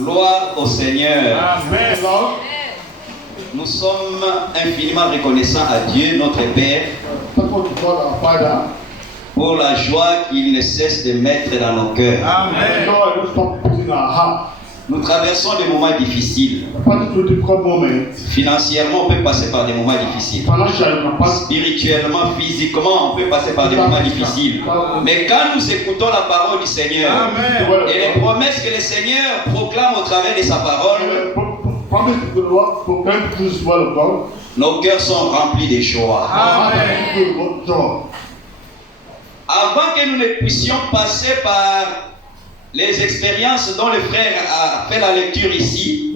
Gloire au Seigneur. Amen. Nous sommes infiniment reconnaissants à Dieu, notre Père, pour la joie qu'il ne cesse de mettre dans nos cœurs. Amen. Nous traversons des moments difficiles. Financièrement, on peut passer par des moments difficiles. Spirituellement, physiquement, on peut passer par des moments difficiles. Mais quand nous écoutons la parole du Seigneur, Amen, et les promesses que le Seigneur proclame au travers de sa parole, nos cœurs sont remplis de joie. Amen. Avant que nous ne puissions passer par les expériences dont le frère a fait la lecture ici,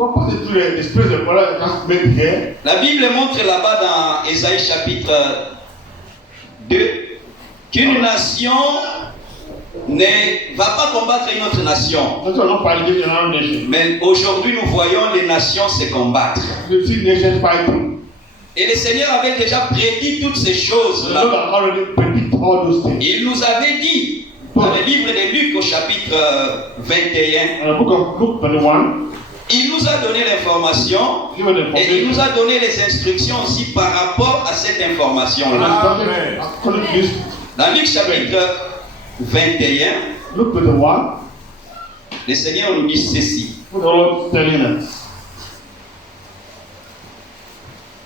la Bible montre là-bas dans Ésaïe chapitre 2 qu'une nation ne va pas combattre une autre nation. Mais aujourd'hui, nous voyons les nations se combattre. Et le Seigneur avait déjà prédit toutes ces choses-là. Il nous avait dit, dans le livre de Luc au chapitre 21, il nous a donné l'information et il nous a donné les instructions aussi par rapport à cette information-là. Dans Luc chapitre 21, le Seigneur nous dit ceci.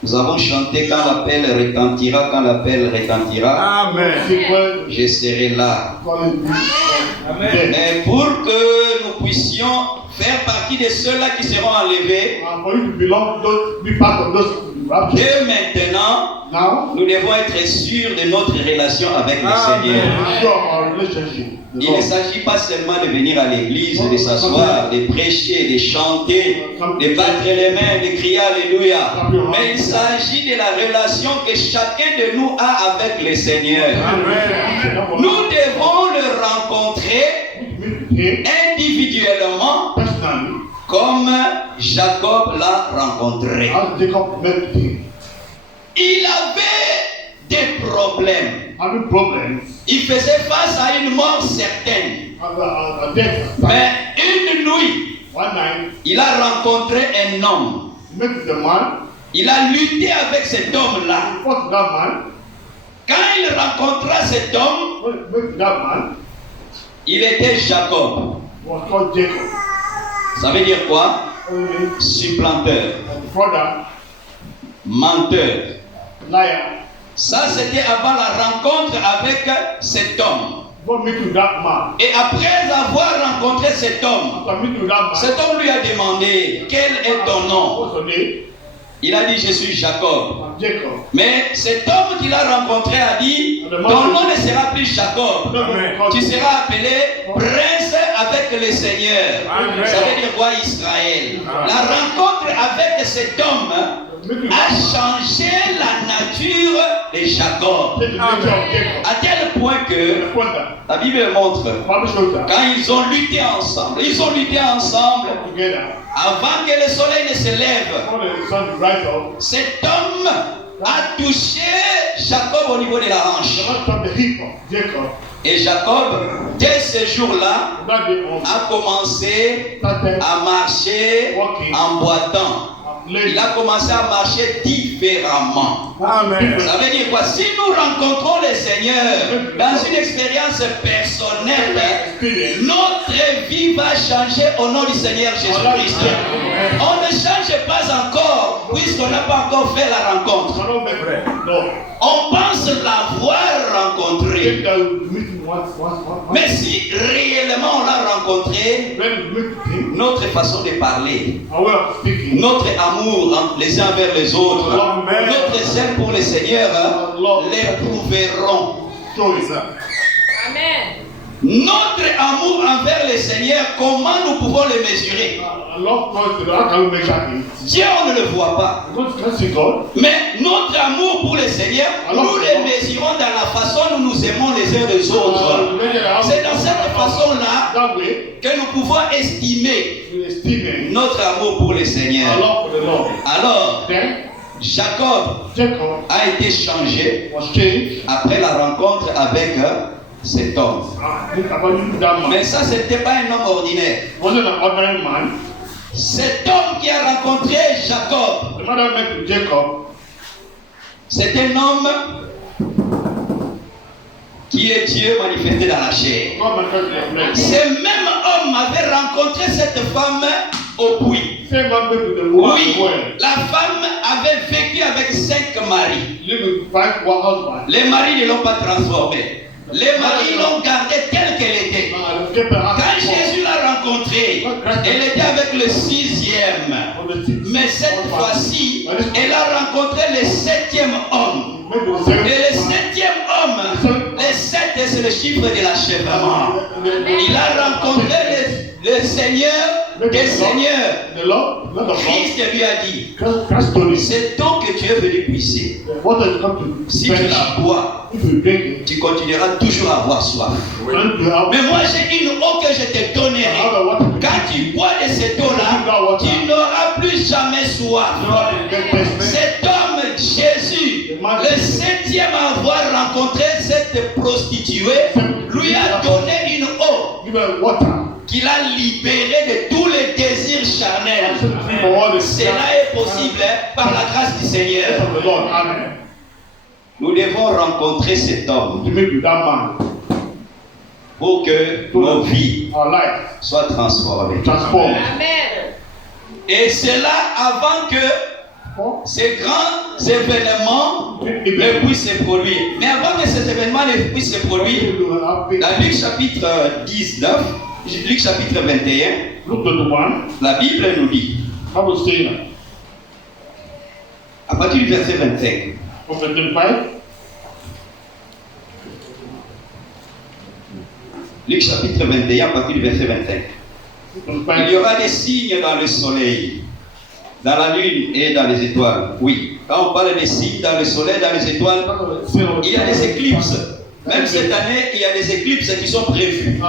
Nous avons chanté quand l'appel retentira, quand l'appel retentira. Amen. Je serai là. Amen. Mais pour que nous puissions faire partie de ceux-là qui seront enlevés, dès maintenant, nous devons être sûrs de notre relation avec le Seigneur. Il ne s'agit pas seulement de venir à l'église, de s'asseoir, de prêcher, de chanter, de battre les mains, de crier Alléluia. Mais il s'agit de la relation que chacun de nous a avec le Seigneur. Nous devons le rencontrer individuellement comme Jacob l'a rencontré. Il avait des problèmes. Il faisait face à une mort certaine. Mais une nuit, il a rencontré un homme. Il a lutté avec cet homme-là. Quand il rencontra cet homme, il était Jacob. Ça veut dire quoi? Supplanteur, menteur. Ça, c'était avant la rencontre avec cet homme. Et après avoir rencontré cet homme lui a demandé, quel est ton nom? Il a dit, je suis Jacob. Mais cet homme qu'il a rencontré a dit, ton nom ne sera plus Jacob. Tu seras appelé prince avec le Seigneur. Ça veut dire quoi, Israël? La rencontre avec cet homme a changé la nature de Jacob. À tel point que la Bible montre, quand ils ont lutté ensemble, avant que le soleil ne se lève, cet homme a touché Jacob au niveau de la hanche. Et Jacob, dès ce jour-là, a commencé à marcher en boitant. Il a commencé à marcher différemment. Amen. Ça veut dire quoi? Si nous rencontrons le Seigneur dans une expérience personnelle, notre vie va changer au nom du Seigneur Jésus-Christ. On ne change pas encore puisqu'on n'a pas encore fait la rencontre. On pense l'avoir rencontré. Mais si réellement on l'a rencontré, notre façon de parler, notre amour les uns vers les autres, notre zèle pour le Seigneur, l'éprouveront. Amen. Notre amour envers le Seigneur, comment nous pouvons le mesurer? Dieu, on ne le voit pas. Mais notre amour pour le Seigneur, nous le mesurons dans la façon dont nous aimons les uns les autres. C'est dans cette façon-là que nous pouvons estimer notre amour pour le Seigneur. Alors, Jacob a été changé après la rencontre avec cet homme. Mais ça, ce n'était pas un homme ordinaire. Cet homme qui a rencontré Jacob, c'est un homme qui est Dieu manifesté dans la chair. Ce même homme avait rencontré cette femme au puits. Oui, la femme avait vécu avec 5 maris. Les maris ne l'ont pas transformée. Les maris l'ont gardée telle qu'elle était. Quand Jésus l'a rencontrée, elle était avec le 6e. Mais cette fois-ci, elle a rencontré le 7e homme. Et le 7e homme, le 7 c'est le chiffre de l'achèvement. Il a rencontré le Seigneur des Seigneurs. Christ lui a dit, c'est donc que tu es venu puiser. Si tu la bois, tu continueras toujours à avoir soif. Mais moi j'ai une eau que je te donnerai. Quand tu bois de cette eau-là, tu n'auras plus jamais soif. Cet homme, Jésus, le 7e à avoir rencontré cette prostituée, lui a donné une eau qu'il a libéré de tous les désirs charnels. Cela est possible par la grâce du Seigneur. Nous devons rencontrer cet homme pour que nos vies soient transformées. Et cela avant que ces grands événements ne puissent se produire. Mais avant que ces événements ne puissent se produire, dans Luc chapitre 19, Luc chapitre 21, la Bible nous dit, à partir du verset 25, Luc chapitre 21, à partir du verset 25, il y aura des signes dans le soleil, dans la lune et dans les étoiles. Oui, quand on parle des signes dans le soleil, dans les étoiles, il y a des éclipses. Même cette année, il y a des éclipses qui sont prévues.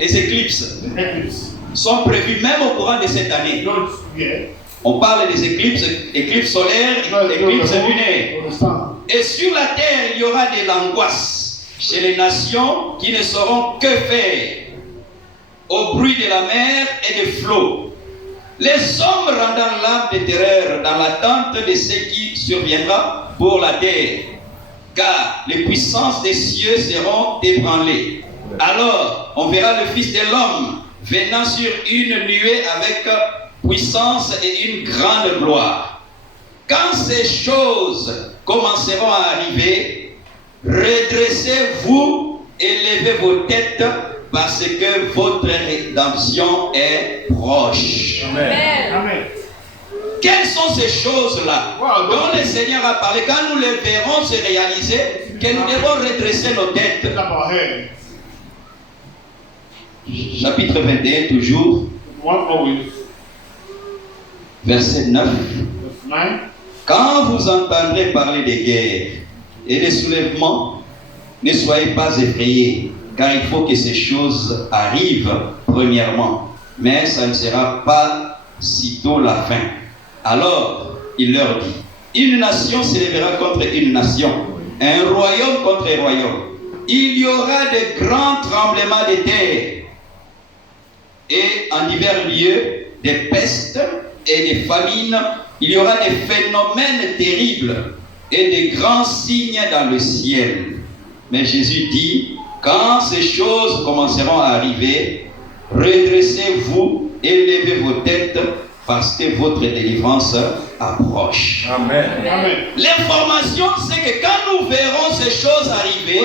Les éclipses sont prévues même au courant de cette année. On parle des éclipses solaires, éclipses lunaires. Et sur la terre, il y aura de l'angoisse chez les nations qui ne sauront que faire au bruit de la mer et des flots. Les hommes rendant l'âme de terreur dans l'attente de ce qui surviendra pour la terre, car les puissances des cieux seront ébranlées. Alors, on verra le Fils de l'homme venant sur une nuée avec puissance et une grande gloire. Quand ces choses commenceront à arriver, redressez-vous et levez vos têtes parce que votre rédemption est proche. Amen. Amen. Quelles sont ces choses-là dont le Seigneur a parlé? Quand nous les verrons se réaliser, que nous devons redresser nos têtes. Chapitre 21 toujours. Verset 9. Quand vous entendrez parler des guerres et des soulèvements, ne soyez pas effrayés, car il faut que ces choses arrivent premièrement, mais ça ne sera pas sitôt la fin. Alors, il leur dit, une nation s'élèvera contre une nation, un royaume contre un royaume. Il y aura de grands tremblements de terre, et en divers lieux, des pestes et des famines. Il y aura des phénomènes terribles et des grands signes dans le ciel. Mais Jésus dit, quand ces choses commenceront à arriver, redressez-vous et levez vos têtes parce que votre délivrance approche. Amen. Amen. L'information, c'est que quand nous verrons ces choses arriver,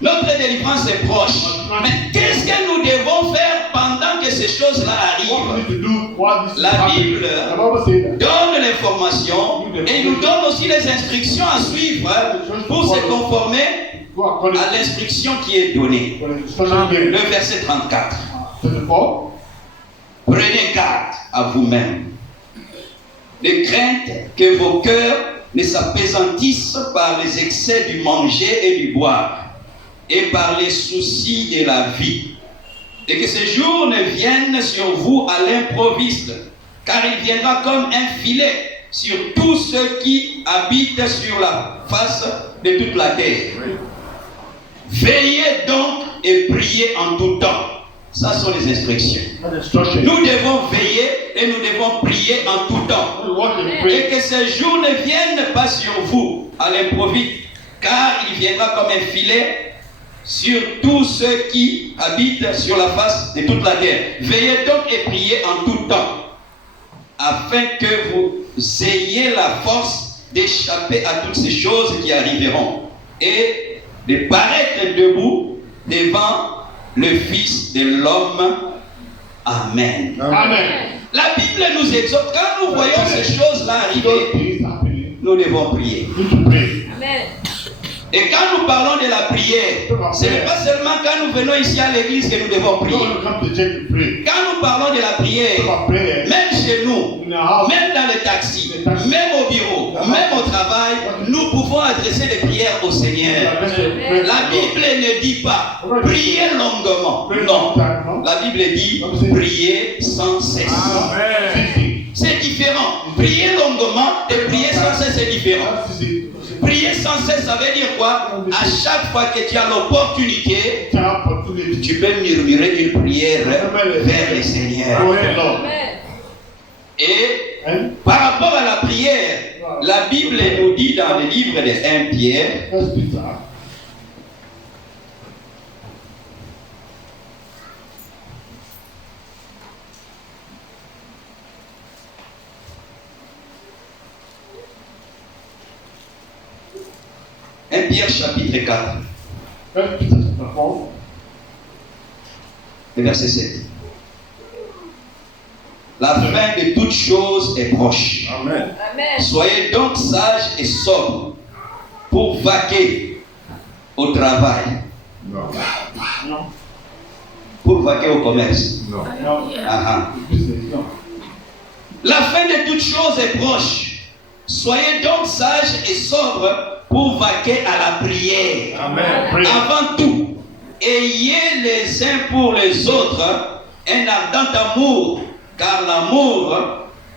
notre délivrance est proche. Mais qu'est-ce que nous devons faire pendant que ces choses-là arrivent? La Bible donne l'information et nous donne aussi les instructions à suivre pour se conformer à l'instruction qui est donnée. Le verset 34. Prenez garde à vous-même. Ne craignez que vos cœurs ne s'appesantissent par les excès du manger et du boire et par les soucis de la vie, et que ces jours ne viennent sur vous à l'improviste, car il viendra comme un filet sur tous ceux qui habitent sur la face de toute la terre. Veillez donc et prier en tout temps. Ça sont les instructions. Nous devons veiller et nous devons prier en tout temps. Et que ce jour ne vienne pas sur vous à l'improviste, car il viendra comme un filet sur tous ceux qui habitent sur la face de toute la terre. Veillez donc et priez en tout temps, afin que vous ayez la force d'échapper à toutes ces choses qui arriveront et de paraître debout devant le Fils de l'homme. Amen. Amen. La Bible nous exhorte, quand nous voyons ces choses-là arriver, nous devons prier. Amen. Et quand nous parlons de la prière, ce n'est pas seulement quand nous venons ici à l'église que nous devons prier. Quand nous parlons de la prière, même chez nous, même dans le taxi, même au bureau, même au travail, nous pouvons adresser des prières au Seigneur. La Bible ne dit pas prier longuement. Non. La Bible dit prier sans cesse. C'est différent. Prier longuement et prier sans cesse, c'est différent. Prier sans cesse, ça veut dire quoi? À chaque fois que tu as l'opportunité, tu peux murmurer une prière vers le Seigneur. Et par rapport à la prière, la Bible nous dit dans le livre de 1 Pierre, Pierre chapitre 4, le verset 7. La fin de toutes choses est proche. Amen. Soyez donc sages et sobres pour vaquer au travail. Non. Pour vaquer au commerce. Non. La fin de toutes choses est proche. Soyez donc sages et sobres pour vaquer à la prière. Amen. Avant tout, ayez les uns pour les autres un ardent amour, car l'amour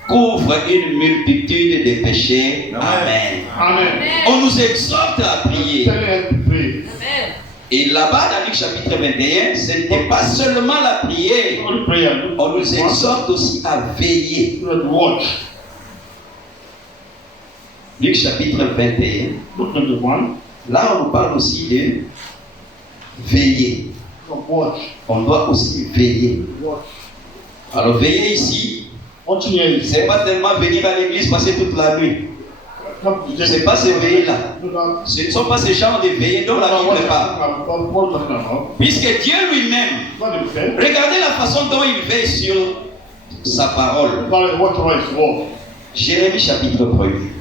couvre une multitude de péchés. Amen. Amen. On nous exhorte à prier. Amen. Et là-bas, dans Luc chapitre 21, ce n'est pas seulement la prière. On nous exhorte aussi à veiller. Luc chapitre 21. Là, on nous parle aussi de veiller. On doit aussi veiller. Alors, veiller ici, ce n'est pas tellement venir à l'église passer toute la nuit. Ce n'est pas ce veiller-là. Ce ne sont pas ces genres de veillées dont la Bible parle. Puisque Dieu lui-même, regardez la façon dont il veille sur sa parole. Jérémie chapitre 1er.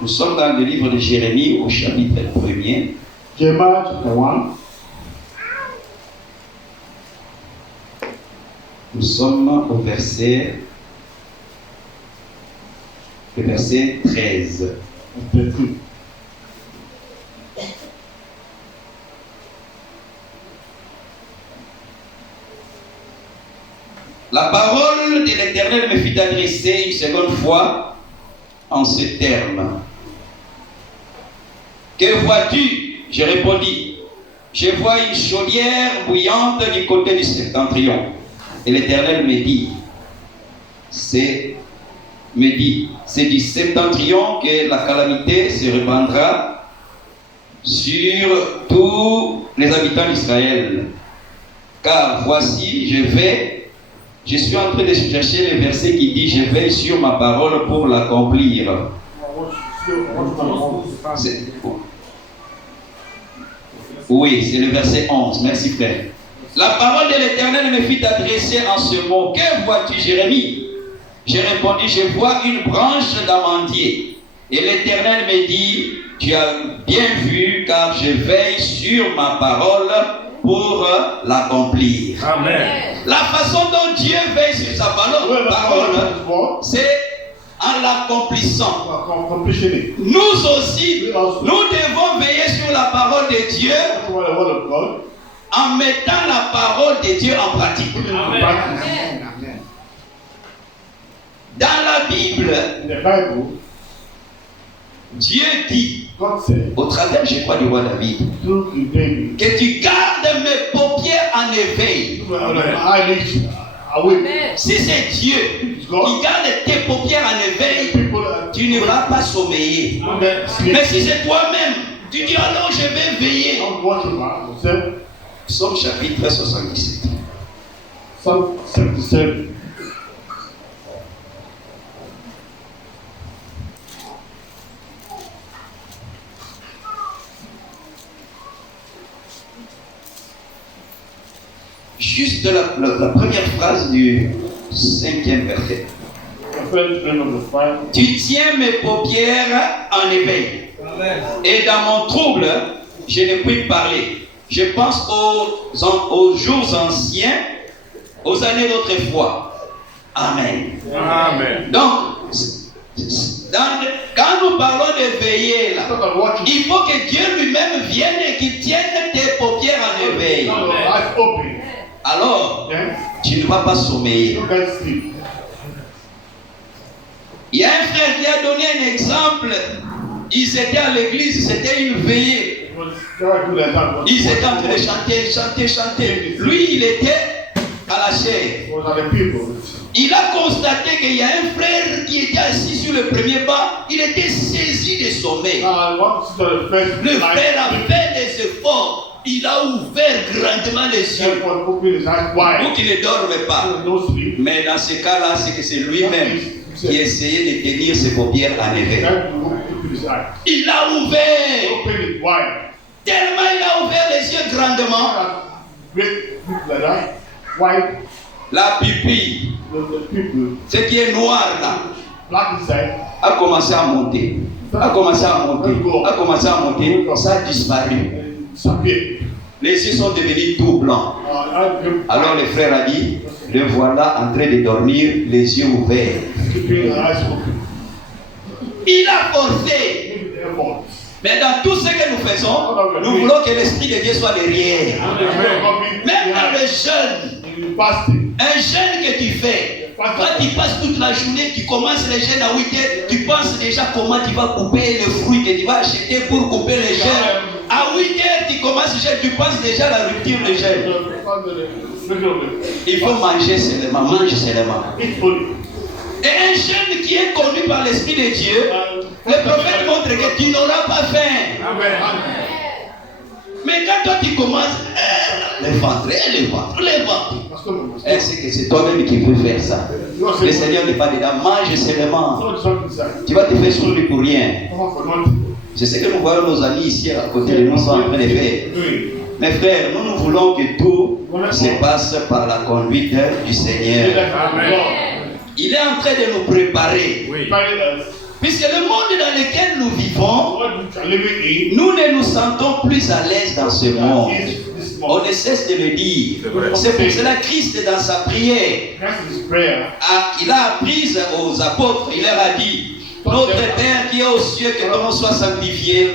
Nous sommes dans le livre de Jérémie au chapitre 1er. Jeremiah chapter 1. Nous sommes au verset 13. La parole de l'Éternel me fut adressée une seconde fois en ces termes. Que vois-tu? Je répondis. Je vois une chaudière bouillante du côté du septentrion. Et l'Éternel me dit, c'est du septentrion que la calamité se répandra sur tous les habitants d'Israël. Car voici, je suis en train de chercher le verset qui dit, je veille sur ma parole pour l'accomplir. Oui, c'est le verset 11. Merci frère. La parole de l'Éternel me fit adresser en ce mot. Que vois-tu, Jérémie? J'ai répondu, je vois une branche d'amandier. Et l'Éternel me dit, tu as bien vu, car je veille sur ma parole pour l'accomplir. Amen. La façon dont Dieu veille sur sa parole, c'est en l'accomplissant. Nous aussi, nous devons veiller sur la parole de Dieu en mettant la parole de Dieu en pratique. Amen. Dans la Bible, Dieu dit, au travers, je crois, du roi David, que tu gardes mes paupières en éveil. Si c'est Dieu qui garde tes paupières en éveil, tu ne vas pas sommeiller. Mais si c'est toi-même, tu dis alors je vais veiller. Psaume chapitre 77. Psalm 77. Juste la première phrase du 5e verset. Tu tiens mes paupières en éveil. Et dans mon trouble, je ne puis parler. Je pense aux jours anciens, aux années d'autrefois. Amen. Amen. Donc, quand nous parlons de veiller, là, il faut que Dieu lui-même vienne et qu'il tienne tes paupières en éveil. Alors, tu ne vas pas sommeiller. Il y a un frère qui a donné un exemple. Ils étaient à l'église, c'était une veillée. Ils étaient en train de chanter. Lui, il était à la chair. Il a constaté qu'il y a un frère qui était assis sur le premier banc. Il était saisi de sommeil. Le frère a fait des efforts. Il a ouvert grandement les yeux. Vous qui ne dormez pas. Mais dans ce cas-là, c'est que c'est lui-même qui essayait de tenir ses paupières en éveil. Il a ouvert. Tellement il a ouvert les yeux grandement. La pupille, ce qui est noir là, a commencé à monter. Ça a disparu. Les yeux sont devenus tout blancs. Alors le frère a dit, le voilà en train de dormir, les yeux ouverts. Il a forcé. Mais dans tout ce que nous faisons, nous voulons que l'Esprit de Dieu soit derrière. Même dans le jeûne, un jeûne que tu fais, quand tu passes toute la journée, tu commences le jeûne à 8 heures, tu penses déjà comment tu vas couper le fruit que tu vas acheter pour couper le jeûne. À 8 heures, tu commences le jeûne, tu penses déjà à la rupture du jeûne. Il faut manger seulement, mange seulement. Et un jeûne qui est connu par l'Esprit de Dieu, le prophète montre que tu n'auras pas faim. Mais quand toi tu commences, le ventre. C'est que c'est toi-même qui peux faire ça. Le Seigneur n'est pas dedans, mange seulement. Tu vas te faire souffrir pour rien. C'est ce que nous voyons nos amis ici à côté de nous sont en train de faire. Mes frères, nous voulons que tout se passe par la conduite du Seigneur. Il est en train de nous préparer. Puisque le monde dans lequel nous vivons, nous ne nous sentons plus à l'aise dans ce monde. On ne cesse de le dire. C'est pour cela que Christ, dans sa prière, il a appris aux apôtres, il leur a dit, notre Père qui est aux cieux, que ton nom soit sanctifié,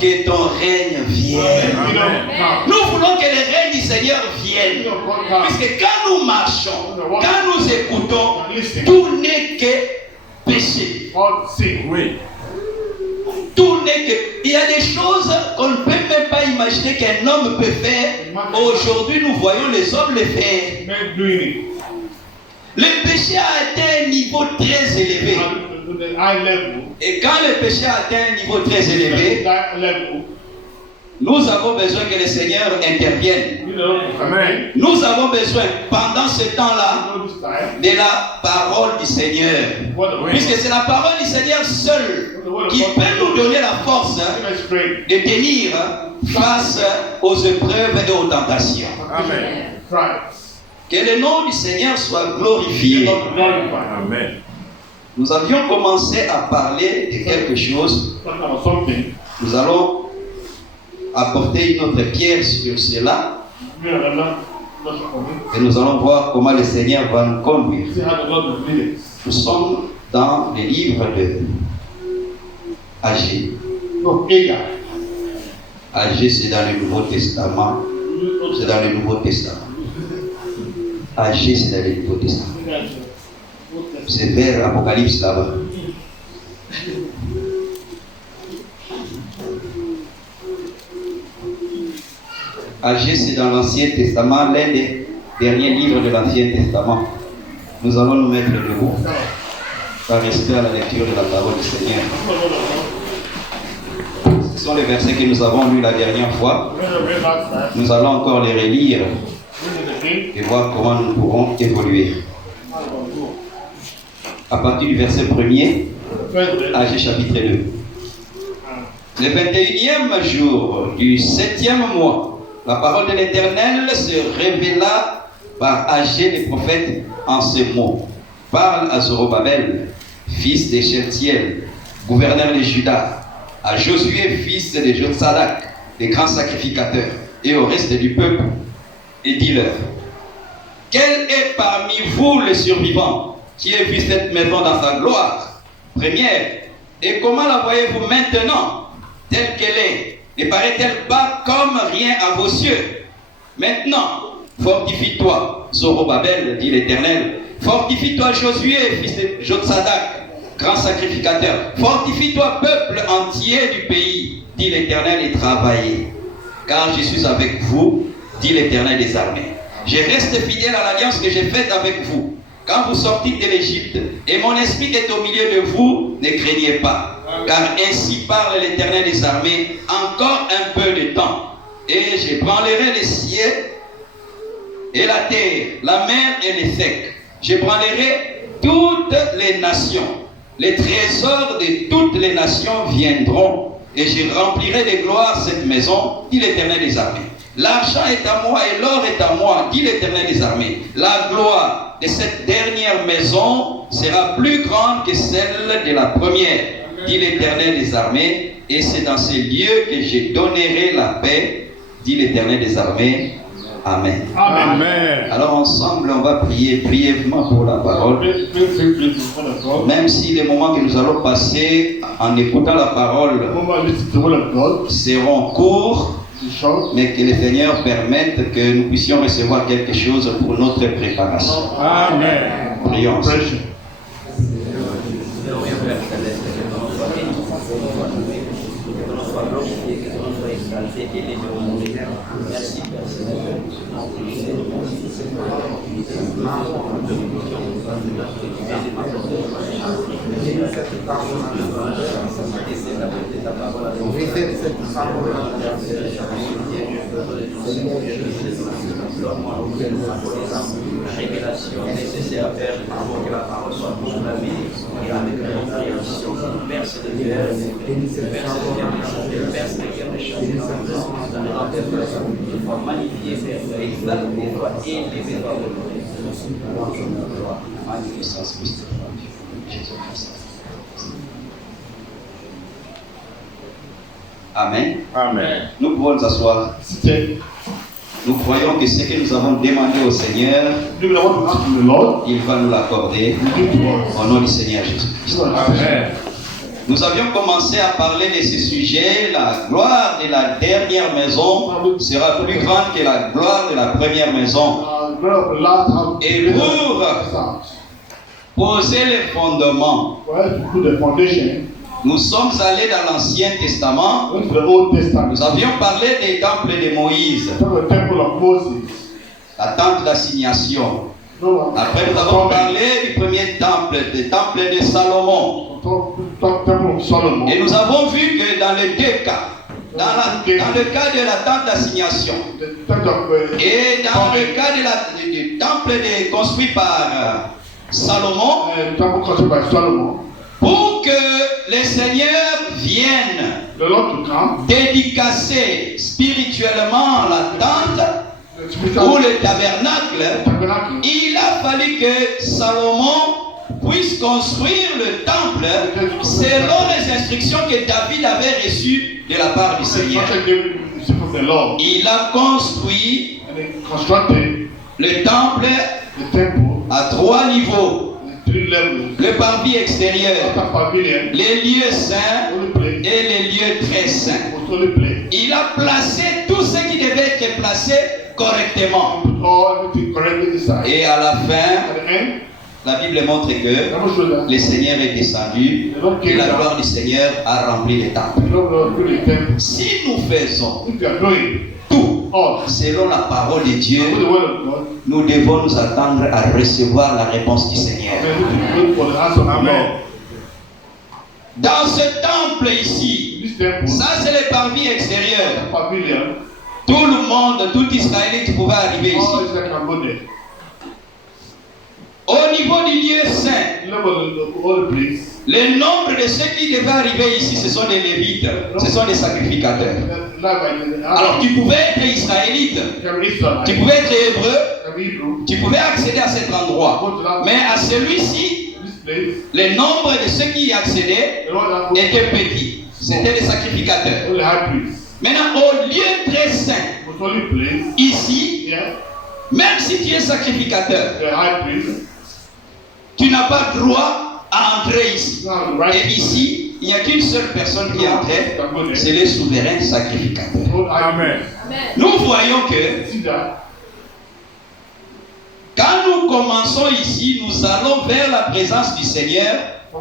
que ton règne vienne. Nous voulons que le règne du Seigneur vienne. Puisque quand nous marchons, quand nous écoutons, tout n'est que péché. Tout n'est que... Il y a des choses qu'on ne peut même pas imaginer qu'un homme peut faire. Aujourd'hui, nous voyons les hommes le faire. Le péché a atteint un niveau très élevé. Et quand le péché a atteint un niveau très élevé, nous avons besoin que le Seigneur intervienne. Amen. Nous avons besoin, pendant ce temps-là, de la parole du Seigneur. Puisque c'est la parole du Seigneur seule qui peut nous donner la force de tenir face aux épreuves et aux tentations. Amen. Que le nom du Seigneur soit glorifié. Amen. Nous avions commencé à parler de quelque chose. Nous allons apporter une autre pierre sur cela. Et nous allons voir comment le Seigneur va nous conduire. Nous sommes dans les livres de Agé. Agé, c'est dans le Nouveau Testament. C'est dans le Nouveau Testament. Agé, c'est dans le Nouveau Testament. C'est vers Apocalypse là-bas. Agé, c'est dans l'Ancien Testament, l'un des derniers livres de l'Ancien Testament. Nous allons nous mettre debout par respect à la lecture de la parole du Seigneur. Ce sont les versets que nous avons lus la dernière fois. Nous allons encore les relire et voir comment nous pourrons évoluer. À partir du verset 1er, Agé chapitre 2. Le 21e jour du 7e mois, la parole de l'Éternel se révéla par Agé le prophète en ces mots. Parle à Zorobabel, fils de Shealtiel, gouverneur de Juda, à Josué, fils de Jotsadak, des grands sacrificateurs, et au reste du peuple, et dis-leur: quel est parmi vous le survivant qui ait vu cette maison dans sa gloire première? Et comment la voyez-vous maintenant, telle qu'elle est? Ne paraît-elle pas comme rien à vos yeux? Maintenant, fortifie-toi, Zorobabel, dit l'Éternel. Fortifie-toi, Josué, fils de Jotsadak, grand sacrificateur. Fortifie-toi, peuple entier du pays, dit l'Éternel, et travaillez. Car je suis avec vous, dit l'Éternel des armées. Je reste fidèle à l'alliance que j'ai faite avec vous. Quand vous sortez de l'Égypte, et mon esprit est au milieu de vous, ne craignez pas. Car ainsi parle l'Éternel des armées, encore un peu de temps, et j'ébranlerai les cieux et la terre, la mer et les secs. J'ébranlerai toutes les nations. Les trésors de toutes les nations viendront, et je remplirai de gloire cette maison, dit l'Éternel des armées. L'argent est à moi et l'or est à moi, dit l'Éternel des armées. La gloire de cette dernière maison sera plus grande que celle de la première, dit l'Éternel des armées, et c'est dans ces lieux que je donnerai la paix, dit l'Éternel des armées. Amen. Amen. Alors ensemble, on va prier brièvement pour la parole. Même si les moments que nous allons passer en écoutant la parole seront courts, mais que le Seigneur permette que nous puissions recevoir quelque chose pour notre préparation. Amen. Prions. Révélation nécessaire à faire pour que la parole soit proclamée et avec la compréhension. Merci de Dieu, merci de Dieu, merci de Dieu, il faut magnifier, exalter, élever, Amen. Amen. Nous pouvons nous asseoir. Nous croyons que ce que nous avons demandé au Seigneur, il va nous l'accorder au nom du Seigneur Jésus-Christ. Amen. Nous avions commencé à parler de ce sujet. La gloire de la dernière maison sera plus grande que la gloire de la première maison. Et pour poser les fondements, nous sommes allés dans l'Ancien Testament. Nous avions parlé des temples de Moïse, la tente d'assignation. Après, nous avons parlé du premier temple, le temple de Salomon. Et nous avons vu que dans les deux cas, dans le cas de la tente d'assignation et dans le cas du temple construit par Salomon, pour que le Seigneur vienne dédicacer spirituellement la tente ou le tabernacle, il a fallu que Salomon puisse construire le temple selon les instructions que David avait reçues de la part du Seigneur. Il a construit Le temple a 3 niveaux. Le parvis extérieur, les lieux saints et les lieux très saints. Il a placé tout ce qui devait être placé correctement. Et à la fin, la Bible montre que le Seigneur est descendu et la gloire du Seigneur a rempli les temples. Si nous faisons tout selon la parole de Dieu, nous devons nous attendre à recevoir la réponse du Seigneur. Amen. Dans ce temple ici, ça c'est le parvis extérieur. Tout le monde, tout Israélite pouvait arriver ici. Au niveau du lieu saint, le nombre de ceux qui devaient arriver ici, ce sont des Lévites, ce sont des sacrificateurs. Alors tu pouvais être israélite, tu pouvais être hébreu, tu pouvais accéder à cet endroit. Mais à celui-ci, le nombre de ceux qui y accédaient était petit. C'était des sacrificateurs. Maintenant, au lieu très saint, ici, même si tu es sacrificateur, tu n'as pas droit à entrer ici. Et ici, il n'y a qu'une seule personne qui est entrée, c'est le souverain sacrificateur. Amen. Nous voyons que quand nous commençons ici, nous allons vers la présence du Seigneur,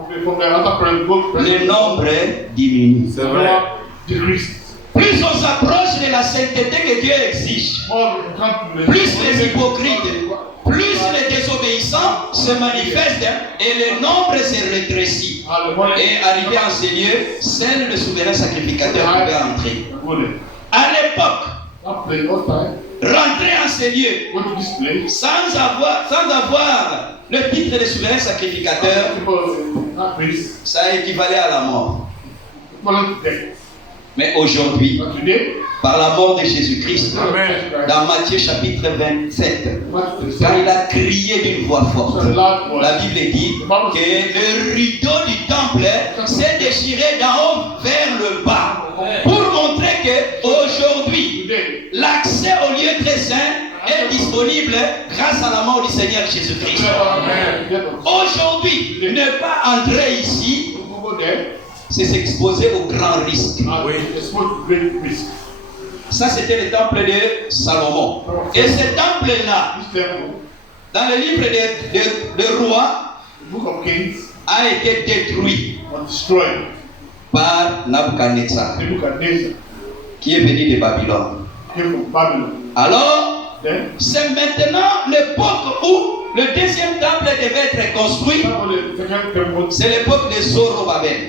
le nombre diminue. C'est vrai. Plus on s'approche de la sainteté que Dieu exige, plus les hypocrites, plus les désobéissants se manifestent et le nombre se rétrécit. Et arrivé en ces lieux, seul le souverain sacrificateur pouvait entrer. À l'époque, rentrer en ces lieux sans avoir le titre de souverain sacrificateur, ça équivalait à la mort. Mais aujourd'hui, par la mort de Jésus-Christ, dans Matthieu chapitre 27, quand il a crié d'une voix forte, la Bible dit que le rideau du temple s'est déchiré d'en haut vers le bas, pour montrer qu'aujourd'hui, l'accès au lieu très saint est disponible grâce à la mort du Seigneur Jésus-Christ. Aujourd'hui, ne pas entrer ici, c'est s'exposer au grand risque. Ça, c'était le temple de Salomon. Et ce temple-là, dans le livre de Rois, a été détruit par Nabuchodonosor, qui est venu de Babylone. Alors, c'est maintenant l'époque où le deuxième temple devait être construit. C'est l'époque de Zorobabel.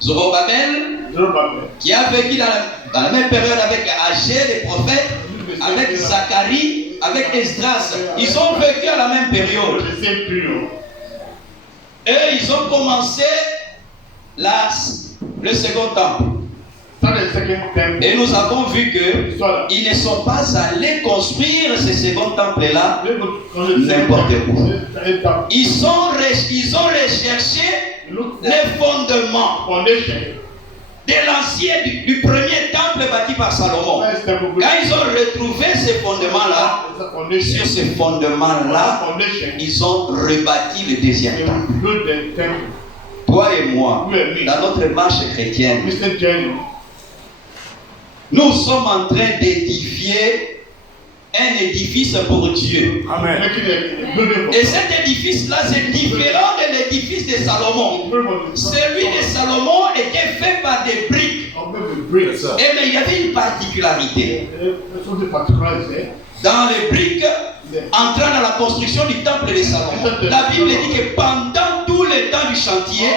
Zorobabel, qui a vécu dans la même période avec Agé, les prophètes, avec Zacharie, avec Esdras. Ils ont vécu à la même période. Et ils ont commencé le second temple. Et nous avons vu qu'ils ne sont pas allés construire ce second temple-là n'importe où. Ils ont recherché les fondements de l'ancien, du premier temple bâti par Salomon. Quand ils ont retrouvé ces fondements-là, sur ces fondements-là, ils ont rebâti le deuxième temple. Toi et moi, dans notre marche chrétienne, nous sommes en train d'édifier un édifice pour Dieu. Amen. Et cet édifice-là, c'est différent de l'édifice de Salomon. Celui de Salomon était fait par des briques. Et mais il y avait une particularité. Dans les briques, entrant dans la construction du temple de Salomon, la Bible dit que pendant tout le temps du chantier,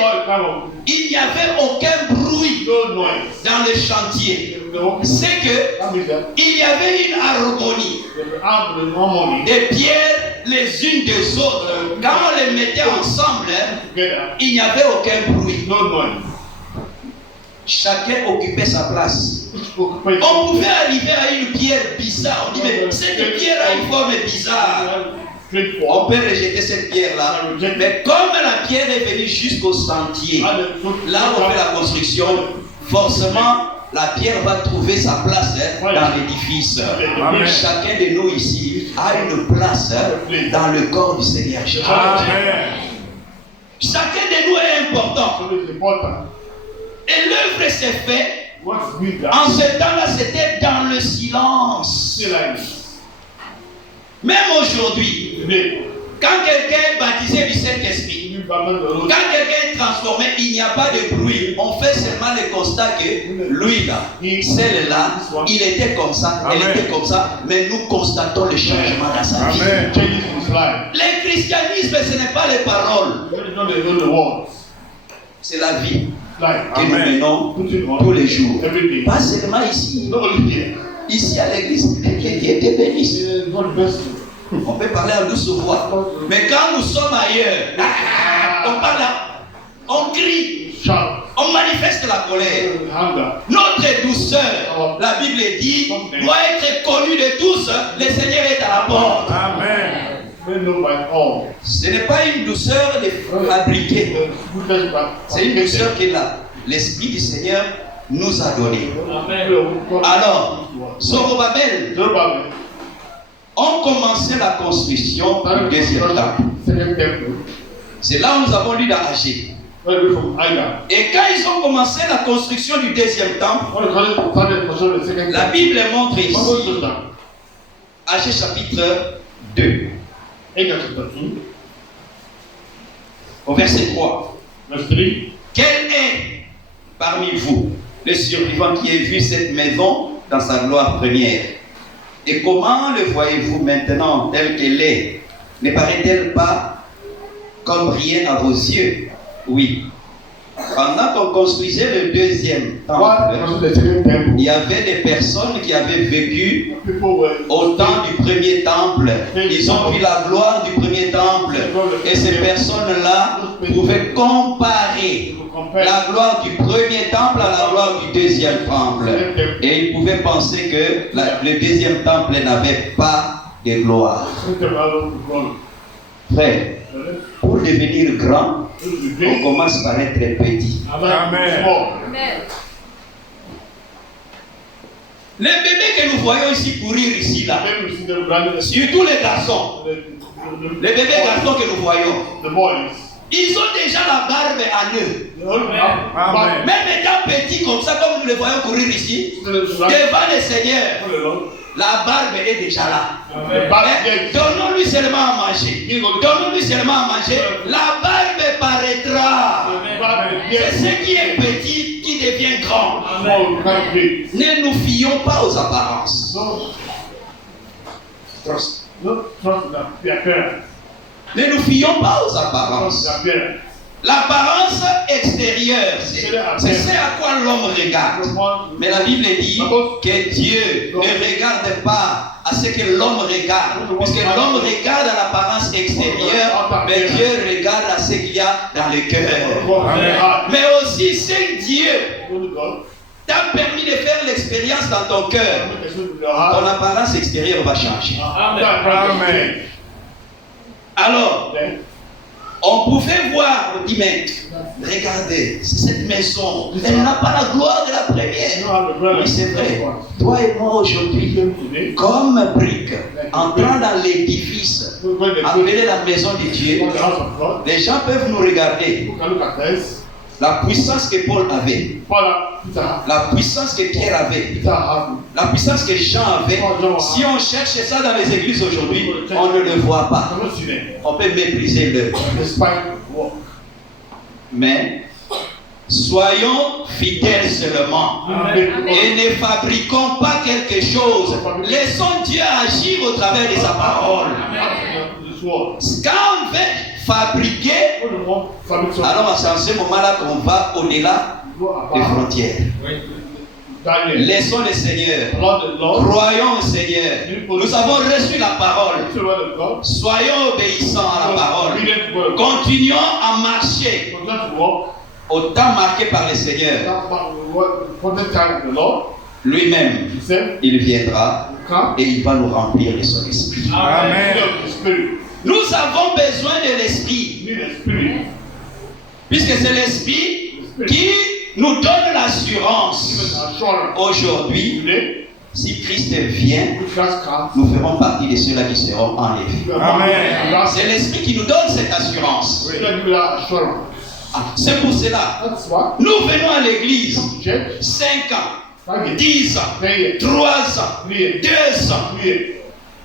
il n'y avait aucun bruit dans le chantier. C'est que il y avait une harmonie des pierres les unes des autres. Quand on les mettait ensemble, il n'y avait aucun bruit. Chacun occupait sa place. On pouvait arriver à une pierre bizarre. On dit, mais cette pierre a une forme bizarre. On peut rejeter cette pierre-là. Mais comme la pierre est venue jusqu'au sentier, là où on fait la construction, forcément, la pierre va trouver sa place dans l'édifice. Chacun de nous ici a une place dans le corps du Seigneur Jésus. Chacun de nous est important. Et l'œuvre s'est faite. En ce temps-là, c'était dans le silence. Même aujourd'hui, quand quelqu'un est baptisé du Saint-Esprit, quand quelqu'un est transformé, il n'y a pas de bruit. On fait seulement le constat que lui là, celle-là, il était comme ça, elle était comme ça, mais nous constatons le changement dans sa vie. Le christianisme, ce n'est pas les paroles, c'est la vie que nous menons tous les jours. Pas seulement ici. Ici à l'église, qui était béni. On peut parler à douce voix. Mais quand nous sommes ailleurs, on parle, on crie, on manifeste la colère. Notre douceur, la Bible dit, doit être connue de tous. Le Seigneur est à la porte. Amen. Ce n'est pas une douceur fabriquée. C'est une douceur que l'Esprit du Seigneur nous a donnée. Alors, Zorobabel ont commencé la construction du deuxième temple. C'est là où nous avons lu dans Agé. Et quand ils ont commencé la construction du deuxième temple, la Bible montre ici, Agé chapitre 2, au verset 3. Quel est parmi vous le survivant qui ait vu cette maison dans sa gloire première? Et comment le voyez-vous maintenant tel qu'elle est? Ne paraît-elle pas comme rien à vos yeux? Oui. Pendant qu'on construisait le deuxième temple, il y avait des personnes qui avaient vécu au temps du premier temple. Ils ont vu la gloire du premier temple. Et ces personnes-là pouvaient comparer la gloire du premier temple à la gloire du deuxième temple. Et ils pouvaient penser que le deuxième temple n'avait pas de gloire. Frère, pour devenir grand, on commence par être petit. Amen. Les bébés que nous voyons ici courir ici, là, surtout les garçons, les bébés garçons que nous voyons, ils ont déjà la barbe à eux. Amen. Même étant petits comme ça, comme nous les voyons courir ici, devant le Seigneur, la barbe est déjà là. Donnons-lui seulement à manger. Donnons-lui seulement à manger. La barbe paraîtra. C'est ce qui est petit qui devient grand. Ne nous fions pas aux apparences. Ne nous fions pas aux apparences. L'apparence extérieure, c'est ce à quoi l'homme regarde. Mais la Bible dit que Dieu ne regarde pas à ce que l'homme regarde. Puisque l'homme regarde à l'apparence extérieure, mais Dieu regarde à ce qu'il y a dans le cœur. Mais aussi, si Dieu t'a permis de faire l'expérience dans ton cœur, ton apparence extérieure va changer. Amen. Alors, on pouvait voir, on dit, mais regardez, c'est cette maison, elle n'a pas la gloire de la première. Oui, c'est vrai. Toi et moi aujourd'hui, comme briques, entrant dans l'édifice, appelé la maison de Dieu, les gens peuvent nous regarder. La puissance que Paul avait, la puissance que Pierre avait, la puissance que Jean avait, si on cherche ça dans les églises aujourd'hui, on ne le voit pas. On peut mépriser l'œuvre. Mais soyons fidèles seulement. Et ne fabriquons pas quelque chose. Laissons Dieu agir au travers de sa parole. Quand on veut fabriquer, alors c'est en ce moment-là qu'on va au-delà des frontières. Laissons le Seigneur. Croyons au Seigneur. Nous avons reçu la parole. Soyons obéissants à la parole. Continuons à marcher au temps marqué par le Seigneur. Lui-même, il viendra et il va nous remplir de son esprit. Amen. Nous avons besoin de l'esprit. Puisque c'est l'esprit qui nous donne l'assurance aujourd'hui. Si Christ vient, nous ferons partie de ceux-là qui seront enlevés. Amen. C'est l'Esprit qui nous donne cette assurance. C'est pour cela, nous venons à l'église 5 ans, 10 ans, 3 ans, 2 ans.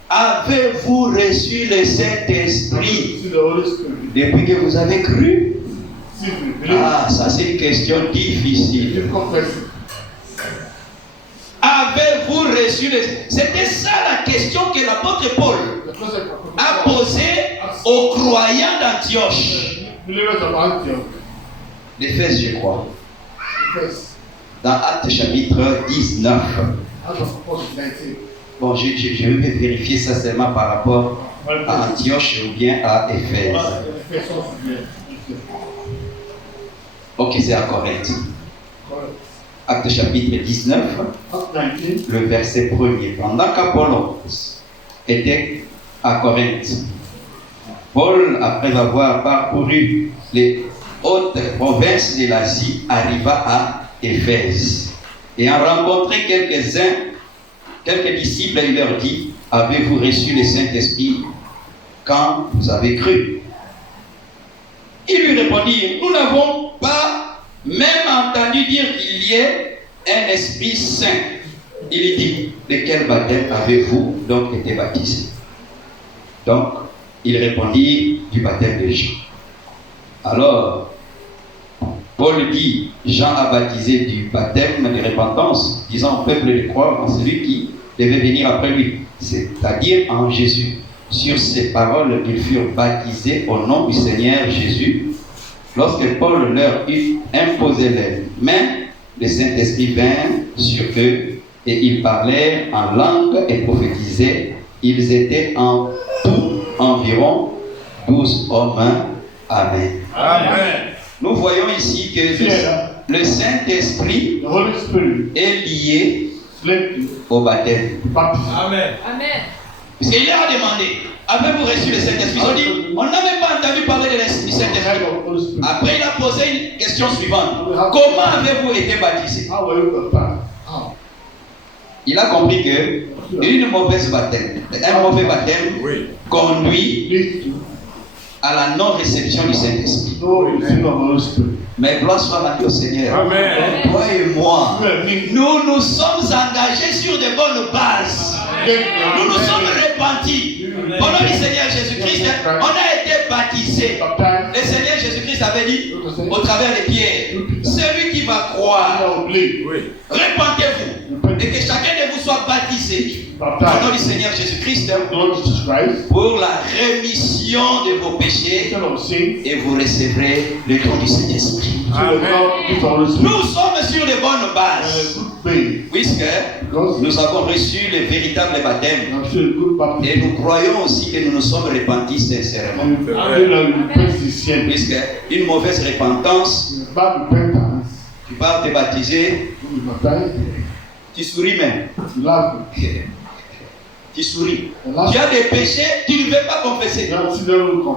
Avez-vous reçu le Saint-Esprit depuis que vous avez cru? Ah, ça c'est une question difficile. Avez-vous reçu le... C'était ça la question que l'apôtre Paul a posée aux croyants d'Antioche. D'Éphèse, je crois. Dans Actes chapitre 19. Bon, je vais vérifier ça seulement par rapport à Antioche ou bien à Éphèse. Ok, c'est à Corinthe. Acte chapitre 19, le verset 1er. Pendant qu'Apollon était à Corinthe, Paul, après avoir parcouru les hautes provinces de l'Asie, arriva à Éphèse. Et en rencontrant quelques disciples, il leur dit: avez-vous reçu le Saint-Esprit quand vous avez cru? Ils lui répondirent: nous n'avons pas même entendu dire qu'il y ait un Esprit Saint. Il dit: de quel baptême avez-vous donc été baptisé? Donc, il répondit: du baptême de Jean. Alors, Paul dit: Jean a baptisé du baptême de repentance, disant au peuple de croire en celui qui devait venir après lui, c'est-à-dire en Jésus. Sur ces paroles, ils furent baptisés au nom du Seigneur Jésus. Lorsque Paul leur eut imposé les mains, le Saint-Esprit vint sur eux et ils parlèrent en langue et prophétisaient. Ils étaient en tout environ 12 hommes. Amen. Amen. Nous voyons ici que le Saint-Esprit est lié au baptême. Amen. Amen. Parce qu'il leur a demandé: avez-vous reçu le Saint-Esprit? Ils ont dit: on n'a même pas entendu parler de l'Esprit Saint-Esprit. Après, il a posé une question suivante: comment avez-vous été baptisé? Il a compris que un mauvais baptême conduit à la non-réception du Saint-Esprit. Mais gloire soit rendue au Seigneur. Amen. Toi et moi, nous nous sommes engagés sur de bonnes bases. Nous nous sommes repentis. Au nom du Seigneur Jésus-Christ, on a été baptisés. Le Seigneur Jésus-Christ avait dit au travers des pierres: celui qui va croire, repentez-vous et que chacun de vous soit baptisé au nom du Seigneur Jésus-Christ pour la rémission de vos péchés et vous recevrez le don du Saint-Esprit. Nous sommes sur de bonnes bases puisque nous avons reçu le véritable baptême et nous croyons aussi que nous nous sommes repentis sincèrement. Puisque une mauvaise repentance, tu vas te baptiser, tu souris même. Tu souris. Tu as des péchés, tu ne veux pas confesser.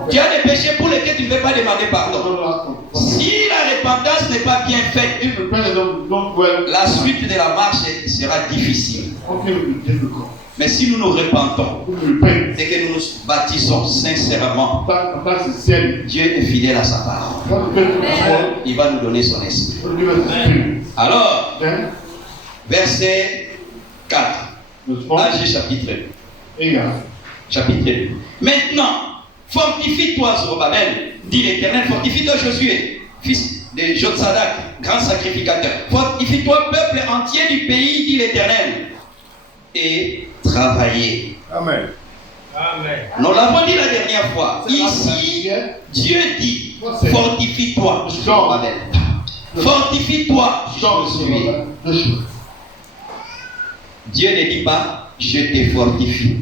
Tu as des péchés pour lesquels tu ne veux pas demander pardon. Si la repentance n'est pas bien faite, la suite de la marche sera difficile. Mais si nous nous repentons et que nous nous baptisons sincèrement, Dieu est fidèle à sa parole. Il va nous donner son esprit. Alors, verset 4. Agé chapitre 2. Chapitre 2. Maintenant, fortifie-toi, Zorobabel, dit l'Éternel, fortifie-toi, Josué, fils de Jotsadak, grand sacrificateur. Fortifie-toi, peuple entier du pays, dit l'Éternel, et travaillez. Amen. Amen. Nous l'avons dit la dernière fois. Ici, Dieu dit: fortifie-toi, Zorobabel. Fortifie-toi, Josué. Dieu ne dit pas: je te fortifie.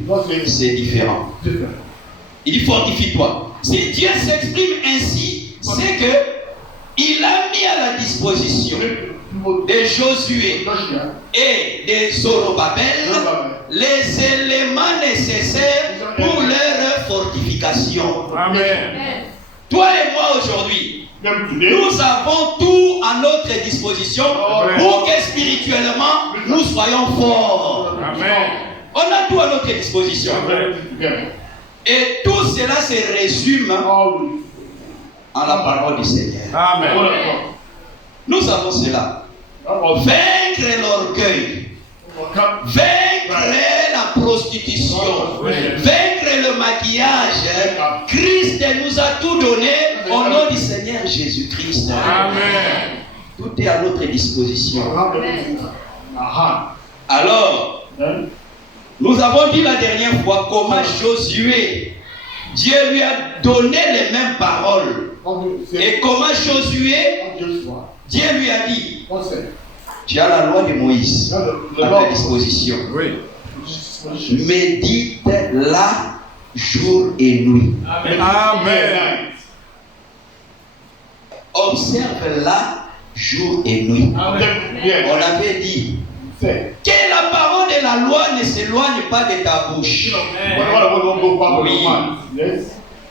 C'est différent. Il dit: fortifie-toi. Si Dieu s'exprime ainsi, c'est que il a mis à la disposition de Josué et de Zorobabel les éléments nécessaires pour leur fortification. Amen. Toi et moi aujourd'hui, Nous avons tout à notre disposition pour que spirituellement nous soyons forts. Amen. On a tout à notre disposition. Et tout cela se résume en la parole du Seigneur. Amen. Nous avons cela. Vaincre l'orgueil. Vaincre la prostitution. Vaincre le maquillage. Christ nous a tout donné au nom du Seigneur Jésus-Christ. Amen. Tout est à notre disposition. Alors, nous avons dit la dernière fois comment Josué, Dieu lui a donné les mêmes paroles. Et comment Josué, Dieu lui a dit, tu as la loi de Moïse à ta disposition. Médite-la jour et nuit. Amen. Observe-la jour et nuit. On avait dit que la parole de la loi ne s'éloigne pas de ta bouche. Oui.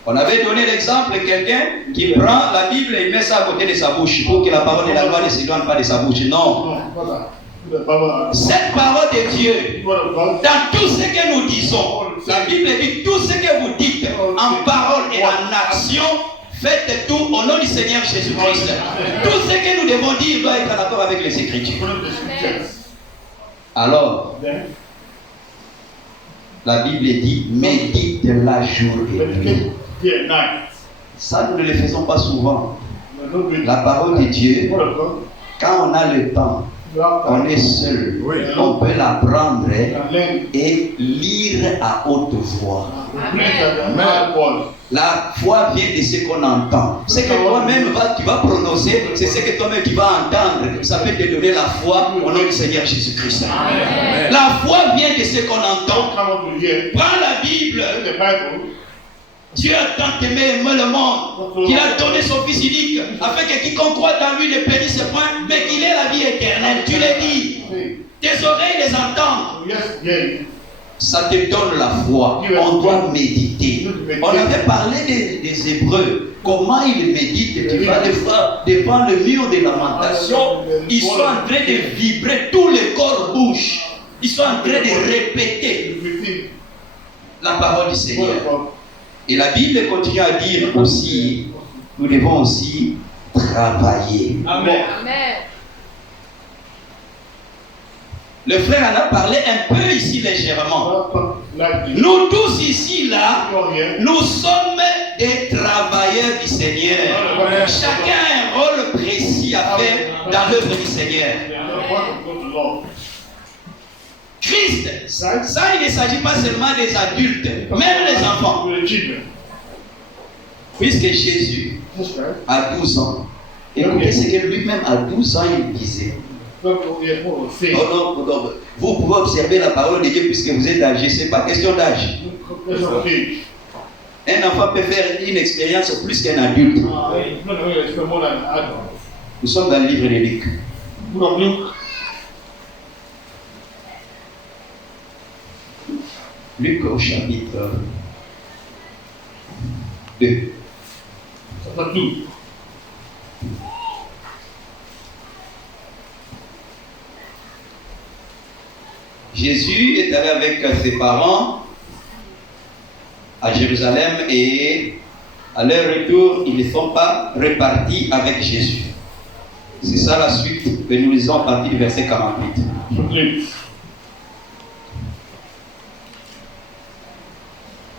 On avait donné l'exemple de quelqu'un qui prend la Bible et met ça à côté de sa bouche pour que la parole de la loi ne s'éloigne pas de sa bouche. Non. Cette parole de Dieu, dans tout ce que nous disons, la Bible dit tout ce que vous dites en parole et en action, faites tout au nom du Seigneur Jésus-Christ. Tout ce que nous devons dire doit être en accord avec les Écritures. Alors, la Bible dit médite la jour et nuit. Ça, nous ne le faisons pas souvent. La parole de Dieu, quand on a le temps, on est seul, on peut la prendre et lire à haute voix. La foi vient de ce qu'on entend. Ce que toi-même tu vas prononcer, c'est ce que toi-même tu vas entendre. Ça peut te donner la foi au nom du Seigneur Jésus-Christ. La foi vient de ce qu'on entend. Prends la Bible. Dieu a tant aimé le monde qu'il a donné son Fils unique afin que quiconque croit dans lui ne périsse point, mais qu'il ait la vie éternelle. Tu l'as dit. Tes oreilles les entendent. Ça te donne la foi. On doit méditer. On avait parlé des Hébreux. Comment ils méditent. Tu vas devant le mur de lamentation. Ils sont en train de vibrer. Tout le corps bouge. Ils sont en train de répéter la parole du Seigneur. Et la Bible continue à dire aussi, nous devons aussi travailler. Amen. Le frère en a parlé un peu ici légèrement. Nous tous ici, là, nous sommes des travailleurs du Seigneur. Chacun a un rôle précis à faire dans l'œuvre du Seigneur. Christ, ça il ne s'agit pas seulement des adultes, même les enfants. Puisque Jésus a 12 ans, écoutez ce que lui-même à 12 ans il disait. Non, vous pouvez observer la parole de Dieu puisque vous êtes âgé, ce n'est pas question d'âge. Un enfant peut faire une expérience plus qu'un adulte. Nous sommes dans le livre de Luc. Luc au chapitre 2. Jésus est allé avec ses parents à Jérusalem et à leur retour, ils ne sont pas repartis avec Jésus. C'est ça la suite que nous lisons à partir du verset 48.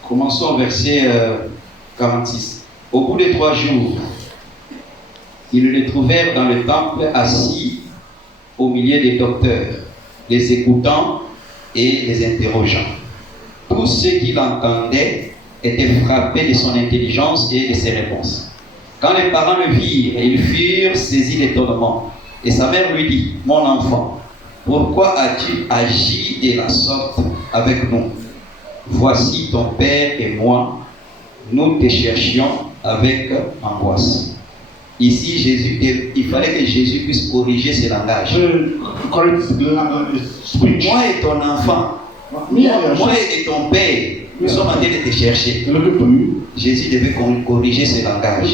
Commençons au verset 46. Au bout de 3 jours, ils le trouvèrent dans le temple assis au milieu des docteurs, les écoutant et les interrogeant. Tous ceux qui l'entendaient étaient frappés de son intelligence et de ses réponses. Quand les parents le virent, ils furent saisis d'étonnement. Et sa mère lui dit, « Mon enfant, pourquoi as-tu agi de la sorte avec nous? Voici ton père et moi, nous te cherchions avec angoisse. » Ici, Jésus, il fallait que Jésus puisse corriger ce langage. Moi et ton enfant, moi et ton père, nous sommes en train de te chercher. Jésus devait corriger ce langage.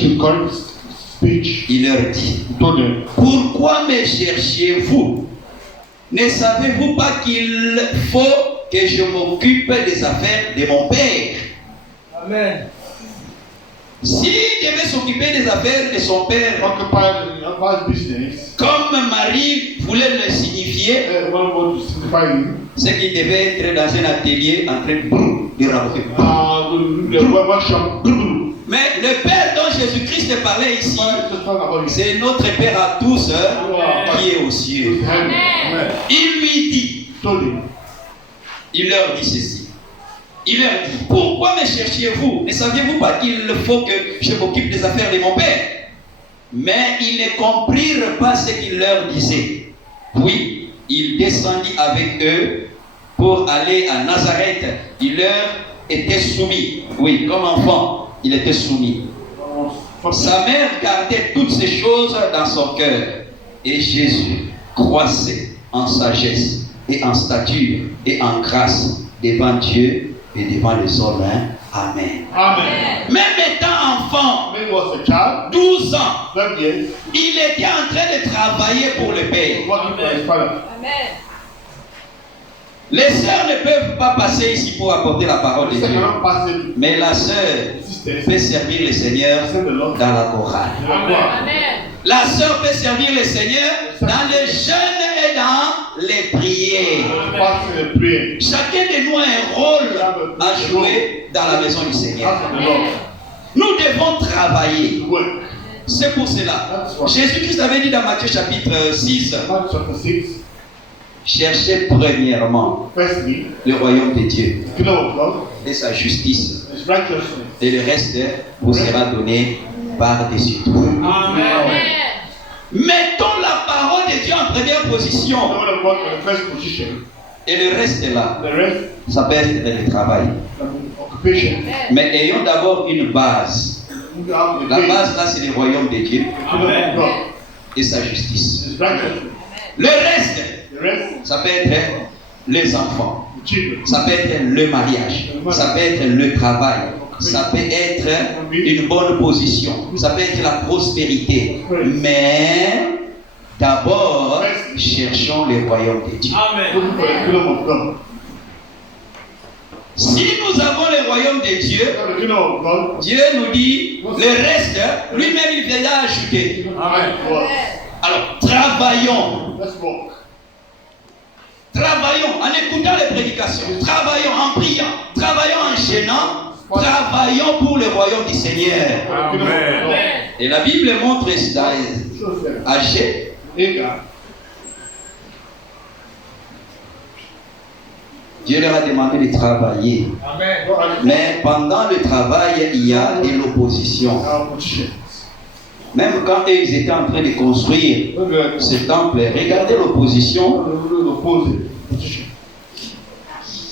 il leur dit, pourquoi me cherchiez-vous? Ne savez-vous pas qu'il faut que je m'occupe des affaires de mon Père? Amen. S'il devait s'occuper des affaires de son père, comme Marie voulait le signifier, c'est qu'il devait être dans un atelier en train de raboter. Mais le Père dont Jésus-Christ parlait ici, c'est notre Père à tous qui est aux cieux. Il lui dit, il leur dit ceci. Il leur dit, pourquoi me cherchiez-vous? Ne saviez-vous pas qu'il faut que je m'occupe des affaires de mon Père? Mais ils ne comprirent pas ce qu'il leur disait. Puis, il descendit avec eux pour aller à Nazareth. Il leur était soumis. Oui, comme enfant, il était soumis. Sa mère gardait toutes ces choses dans son cœur. Et Jésus croissait en sagesse et en stature et en grâce devant Dieu et devant les hommes. Amen. Amen. Même étant enfant, 12 ans, il était en train de travailler pour le Père. Amen. Les sœurs ne peuvent pas passer ici pour apporter la parole de Dieu. Mais la sœur peut servir le Seigneur dans la chorale. Amen. La sœur peut servir le Seigneur dans le jeûne et dans les prières. Chacun de nous a un rôle à jouer dans la maison du Seigneur. Nous devons travailler. C'est pour cela. Jésus-Christ avait dit dans Matthieu chapitre 6, cherchez premièrement le royaume de Dieu et sa justice. Et le reste vous sera donné par-dessus tout. Amen. Mettons la parole de Dieu en première position. Et le reste est là. Ça peut être le travail. Mais ayons d'abord une base. La base là, c'est le royaume de Dieu et sa justice. Le reste, ça peut être les enfants. Ça peut être le mariage. Ça peut être le travail. Ça peut être une bonne position. Ça peut être la prospérité. Mais d'abord, cherchons le royaume de Dieu. Amen. Si nous avons le royaume de Dieu, Dieu nous dit, le reste, lui-même il viendra ajouter. Alors, travaillons. Travaillons en écoutant les prédications. Travaillons en priant. Travaillons en gênant. Travaillons pour le royaume du Seigneur. Amen. Et la Bible montre dans Agé. Dieu leur a demandé de travailler. Mais pendant le travail, il y a de l'opposition. Même quand ils étaient en train de construire ce temple, regardez l'opposition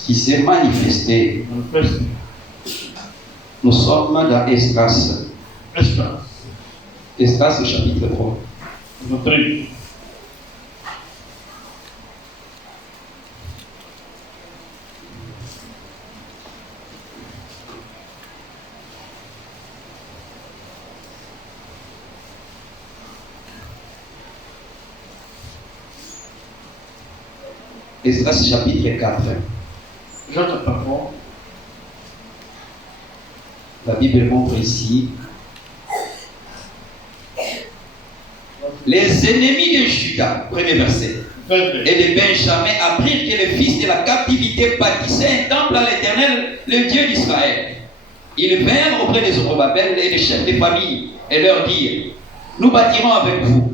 qui s'est manifestée. Nous sommes dans Esdras. Esdras au chapitre 3. Esdras chapitre 4. La Bible montre ici les ennemis de Juda, premier verset, et de Benjamin apprirent que le fils de la captivité bâtissait un temple à l'Éternel, le Dieu d'Israël. Ils vinrent auprès des Zorobabel et des chefs de famille et leur dirent, nous bâtirons avec vous,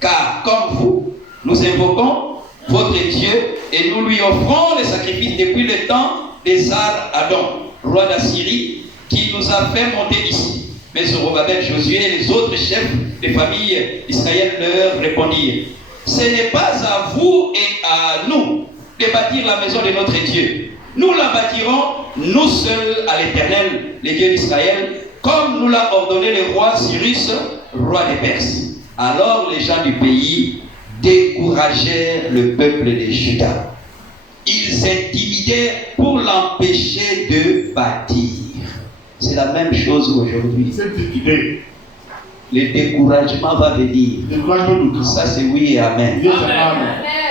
car comme vous, nous invoquons votre Dieu et nous lui offrons les sacrifices depuis le temps des Adon, roi d'Assyrie, qui nous a fait monter ici. Mais Zorobabel, Josué et les autres chefs des familles d'Israël leur répondirent, ce n'est pas à vous et à nous de bâtir la maison de notre Dieu. Nous la bâtirons, nous seuls, à l'Éternel, le Dieu d'Israël, comme nous l'a ordonné le roi Cyrus, roi des Perses. Alors les gens du pays découragèrent le peuple de Juda. Ils intimidèrent pour l'empêcher de bâtir. C'est la même chose aujourd'hui. le découragement va venir. Ça c'est oui et amen.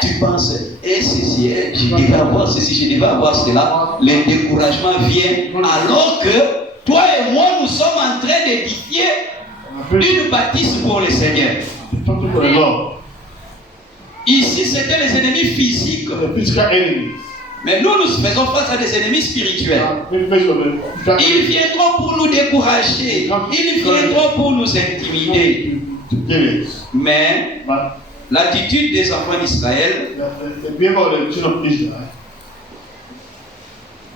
Tu penses, et ceci, je devais avoir ceci, je devais avoir cela. Le découragement vient alors que toi et moi nous sommes en train d'édifier une bâtisse pour le Seigneur. Ici c'était les ennemis physiques. Mais nous faisons face à des ennemis spirituels. Ils viendront pour nous décourager. Ils viendront pour nous intimider. Mais l'attitude des enfants d'Israël,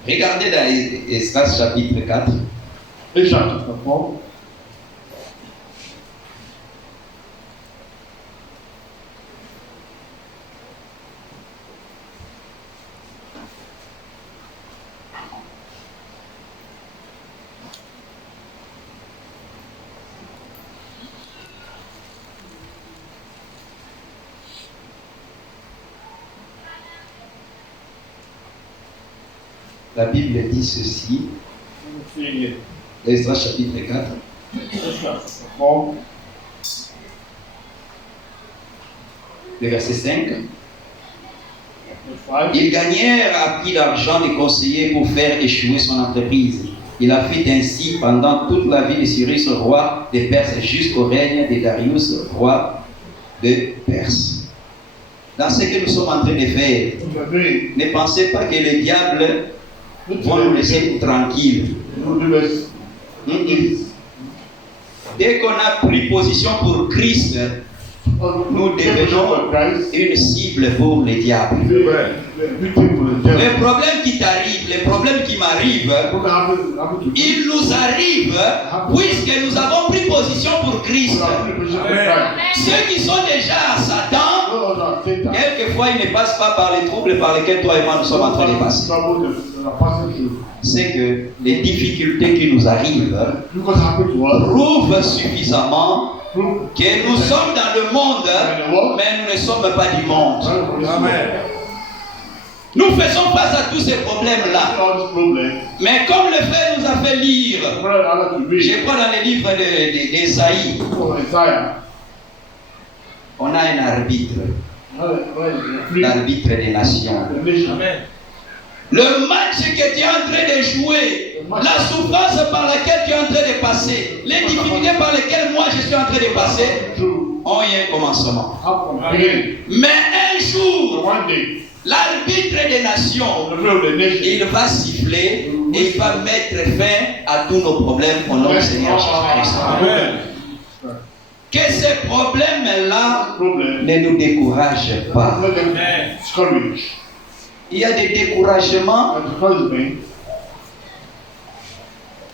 regardez dans Esdras chapitre 4. La Bible dit ceci, Esdras chapitre 4, le verset 5. Ils gagnèrent à prix d'argent des conseillers pour faire échouer son entreprise. Il a fait ainsi pendant toute la vie de Cyrus, roi des Perses, jusqu'au règne de Darius, roi de Perse. Dans ce que nous sommes en train de faire, ne pensez pas que le diable vont nous laisser tranquilles. Dès qu'on a pris position pour Christ, nous devenons une cible pour le diable. Les problèmes qui t'arrivent, les problèmes qui m'arrivent, ils nous arrivent puisque nous avons pris position pour Christ. Ceux qui sont déjà à Satan, quelquefois ils ne passent pas par les troubles par lesquels toi et moi nous sommes en train de passer. C'est que les difficultés qui nous arrivent prouvent suffisamment que nous sommes dans le monde, mais nous ne sommes pas du monde. Amen. Nous faisons face à tous ces problèmes-là. Mais comme le fait nous a fait lire, je crois dans les livres d'Ésaïe, on a un arbitre, l'arbitre des nations. Le match que tu es en train de jouer, la souffrance par laquelle tu es en train de passer, les difficultés par lesquelles moi je suis en train de passer, ont eu un commencement. Mais un jour, l'arbitre des nations, il va siffler et il va mettre fin à tous nos problèmes au nom du Seigneur Jésus-Christ. Que ces problèmes-là ne nous découragent pas. Il y a des découragements.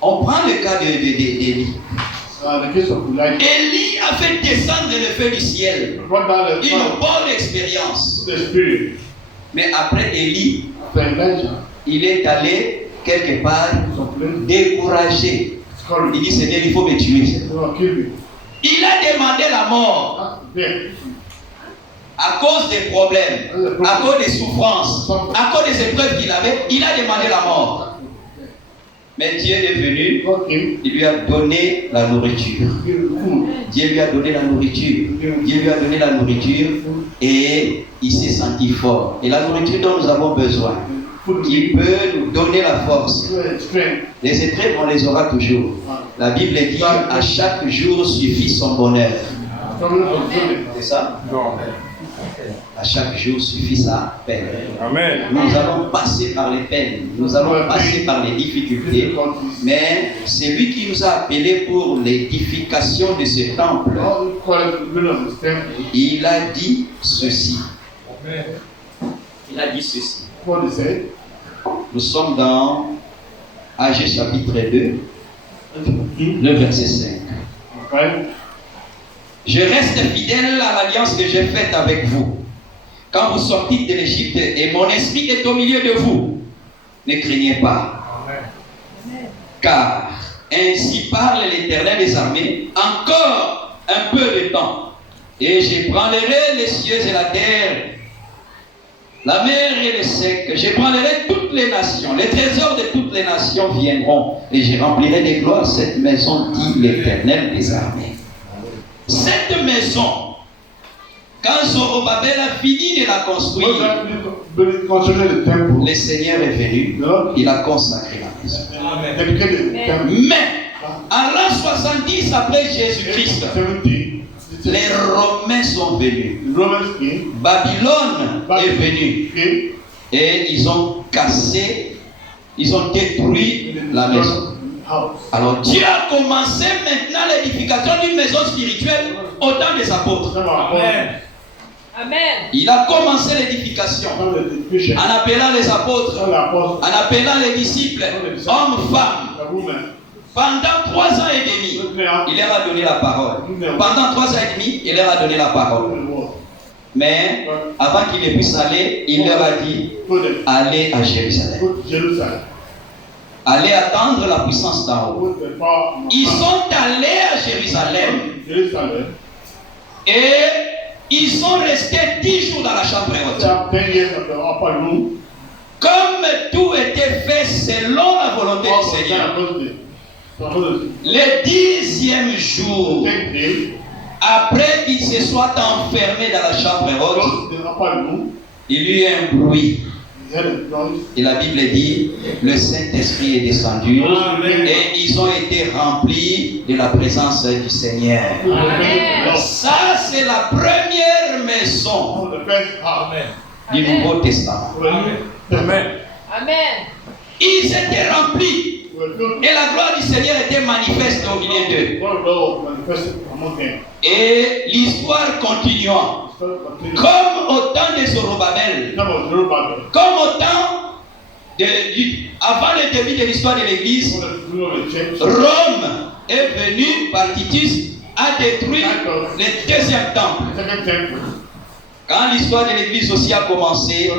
On prend le cas d'Élie. Élie a fait descendre le feu du ciel. Une bonne expérience. Mais après Élie, il est allé quelque part découragé. Il dit Seigneur, il faut me tuer. Il a demandé la mort. À cause des problèmes, à cause des souffrances, à cause des épreuves qu'il avait, il a demandé la mort. Mais Dieu est venu, il lui a donné la nourriture. Dieu lui a donné la nourriture. Dieu lui a donné la nourriture et il s'est senti fort. Et la nourriture dont nous avons besoin, qui peut nous donner la force. Les épreuves, on les aura toujours. La Bible dit à chaque jour suffit son bonheur. C'est ça? Non. À chaque jour suffit sa peine. Amen. Nous allons passer par les peines, nous allons passer par les difficultés, mais c'est lui qui nous a appelés pour l'édification de ce temple. Il a dit ceci. Il a dit ceci. Nous sommes dans Agé chapitre 2, le verset 5. Je reste fidèle à l'alliance que j'ai faite avec vous. Quand vous sortîtes de l'Égypte et mon esprit est au milieu de vous, ne craignez pas. Car ainsi parle l'Éternel des armées, encore un peu de temps, et j'ébranlerai les cieux et la terre, la mer et le sec, j'ébranlerai toutes les nations, les trésors de toutes les nations viendront, et je remplirai de gloire cette maison, dit l'Éternel des armées. Cette maison, quand Zorobabel a fini de la construire, le Seigneur est venu, il a consacré la maison. Mais, en l'an 70 après Jésus-Christ, les Romains sont venus. Babylone est venue. Et ils ont cassé, ils ont détruit la maison. Alors Dieu a commencé maintenant l'édification d'une maison spirituelle au temps des apôtres. Amen. Amen. Il a commencé l'édification en appelant les apôtres, en appelant les disciples, hommes, femmes. Pendant 3 ans et demi, il leur a donné la parole. Pendant 3 ans et demi, il leur a donné la parole. Mais avant qu'ils puissent aller, il leur a dit, allez à Jérusalem. Allez attendre la puissance d'en haut. Ils sont allés à Jérusalem. Et ils sont restés 10 jours dans la chambre haute. Comme tout était fait selon la volonté du Seigneur. Le 10e jour, après qu'il se soit enfermé dans la chambre haute, il y eut un bruit. Et la Bible dit, le Saint-Esprit est descendu. Et ils ont été remplis de la présence du Seigneur. Amen. Ça, c'est la première maison du Nouveau Testament. Amen. Amen. Ils étaient remplis. Et la gloire du Seigneur était manifeste au milieu d'eux. Et l'histoire continuant. Comme au temps de Zorobabel. Comme au temps avant le début de l'histoire de l'Église. Rome est venue par Titus à détruire le 2e temple. Quand l'histoire de l'Église aussi a commencé,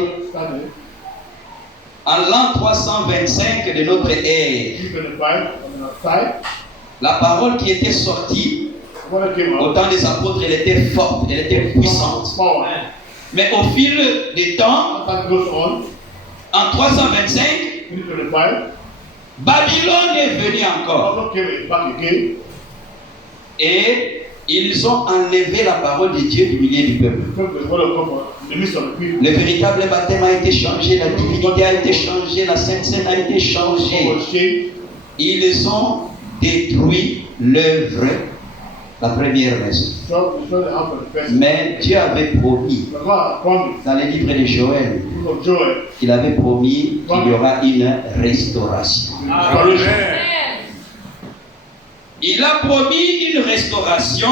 en l'an 325 de notre ère, la parole qui était sortie au temps des apôtres, elle était forte, elle était puissante. Mais au fil des temps, en 325, Babylone est venue encore. Et ils ont enlevé la parole de Dieu du milieu du peuple. Le véritable baptême a été changé, la divinité a été changée, la Sainte Seine a été changée. Ils ont détruit l'œuvre, la première maison. Mais Dieu avait promis, dans les livres de Joël, qu'il avait promis qu'il y aura une restauration. Amen. Il a promis une restauration.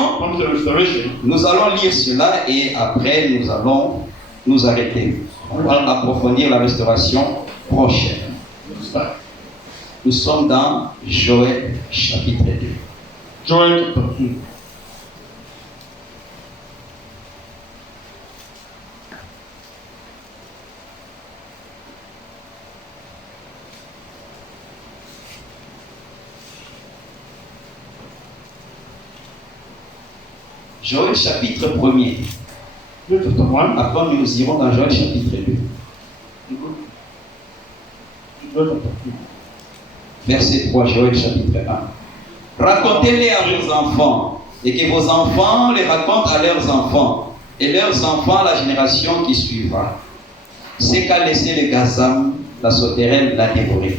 Nous allons lire cela et après nous allons nous arrêter. On va approfondir la restauration prochaine. Nous sommes dans Joël chapitre 2. Joël chapitre 2. Joël chapitre 1er. Après nous irons dans Joël chapitre 2. Verset 3, Joël chapitre 1. Racontez-les à vos enfants, et que vos enfants les racontent à leurs enfants, et leurs enfants à la génération qui suivra. C'est qu'a laissé le Gazam, la sauterelle l'a dévoré.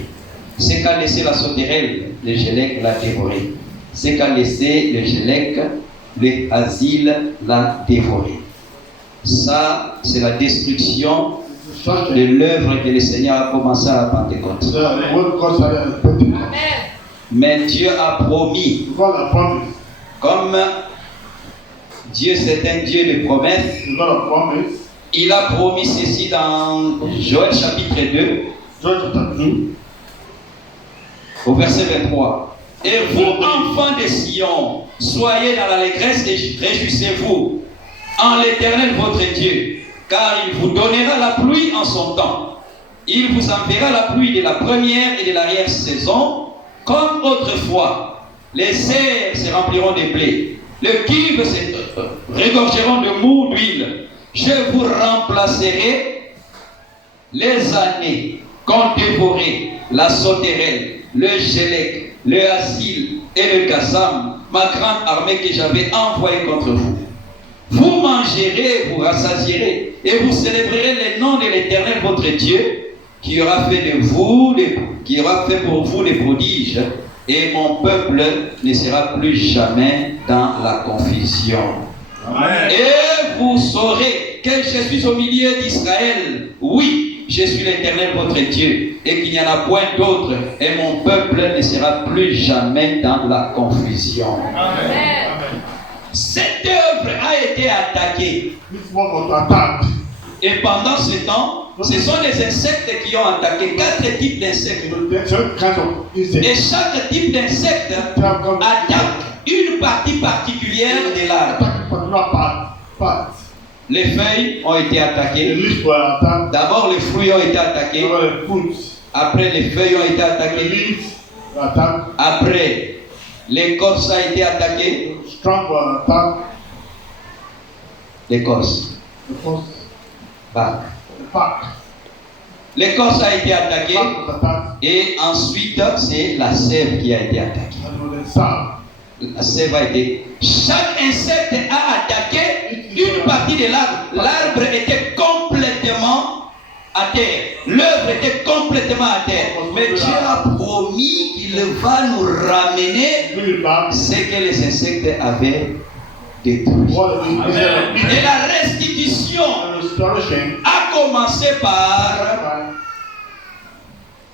C'est qu'a laissé la sauterelle, le Gélec l'a dévoré. C'est qu'a laissé le Gélec, le Asile l'a dévoré. Ça, c'est la destruction de l'œuvre que le Seigneur a commencé à la Pentecôte. Amen. Mais Dieu a promis, comme Dieu c'est un Dieu de promesses, il a promis ceci dans Joël chapitre 2, au verset 23. Et vous, enfants de Sion, soyez dans l'allégresse et réjouissez-vous en l'Éternel votre Dieu, car il vous donnera la pluie en son temps. Il vous enverra la pluie de la première et de l'arrière-saison, comme autrefois. Les serres se rempliront de blé, les cuves se regorgeront de mou d'huile. Je vous remplacerai les années qu'ont dévoré la sauterelle, le Gélec, le Asile et le Gazam, ma grande armée que j'avais envoyée contre vous. Vous mangerez, vous rassasierez, et vous célébrerez le nom de l'Éternel votre Dieu, qui aura fait pour vous des prodiges, et mon peuple ne sera plus jamais dans la confusion. Amen. Et vous saurez que je suis au milieu d'Israël. Oui, je suis l'Éternel votre Dieu, et qu'il n'y en a point d'autre, et mon peuple ne sera plus jamais dans la confusion. Amen. Cette œuvre a été attaquée. Et pendant ce temps, ce sont les insectes qui ont attaqué. 4 types d'insectes. Et chaque type d'insecte attaque une partie particulière de l'arbre. Les feuilles ont été attaquées. D'abord, les fruits ont été attaqués. Après, les feuilles ont été attaquées. Après, l'écorce a été attaquée. L'écorce. L'écorce a été attaquée. Et ensuite, c'est la sève qui a été attaquée. La sève a été. Chaque insecte a attaqué une partie de l'arbre. L'arbre était complètement à terre. L'œuvre était complètement à terre. Mais Dieu a promis qu'il va nous ramener ce que les insectes avaient détruit. Et la restitution a commencé par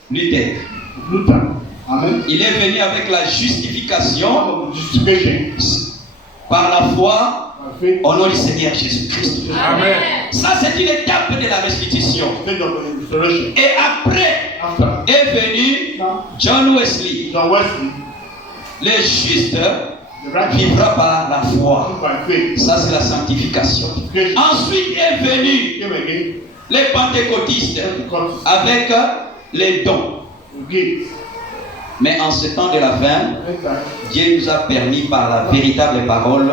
Luther. Il est venu avec la justification par la foi au nom du Seigneur Jésus-Christ. Amen. Ça, c'est une étape de la restitution. Et après est venu John Wesley. Le juste vivra par la foi. Ça, c'est la sanctification. Ensuite est venu les pentecôtistes avec les dons. Mais en ce temps de la fin, Dieu nous a permis par la véritable parole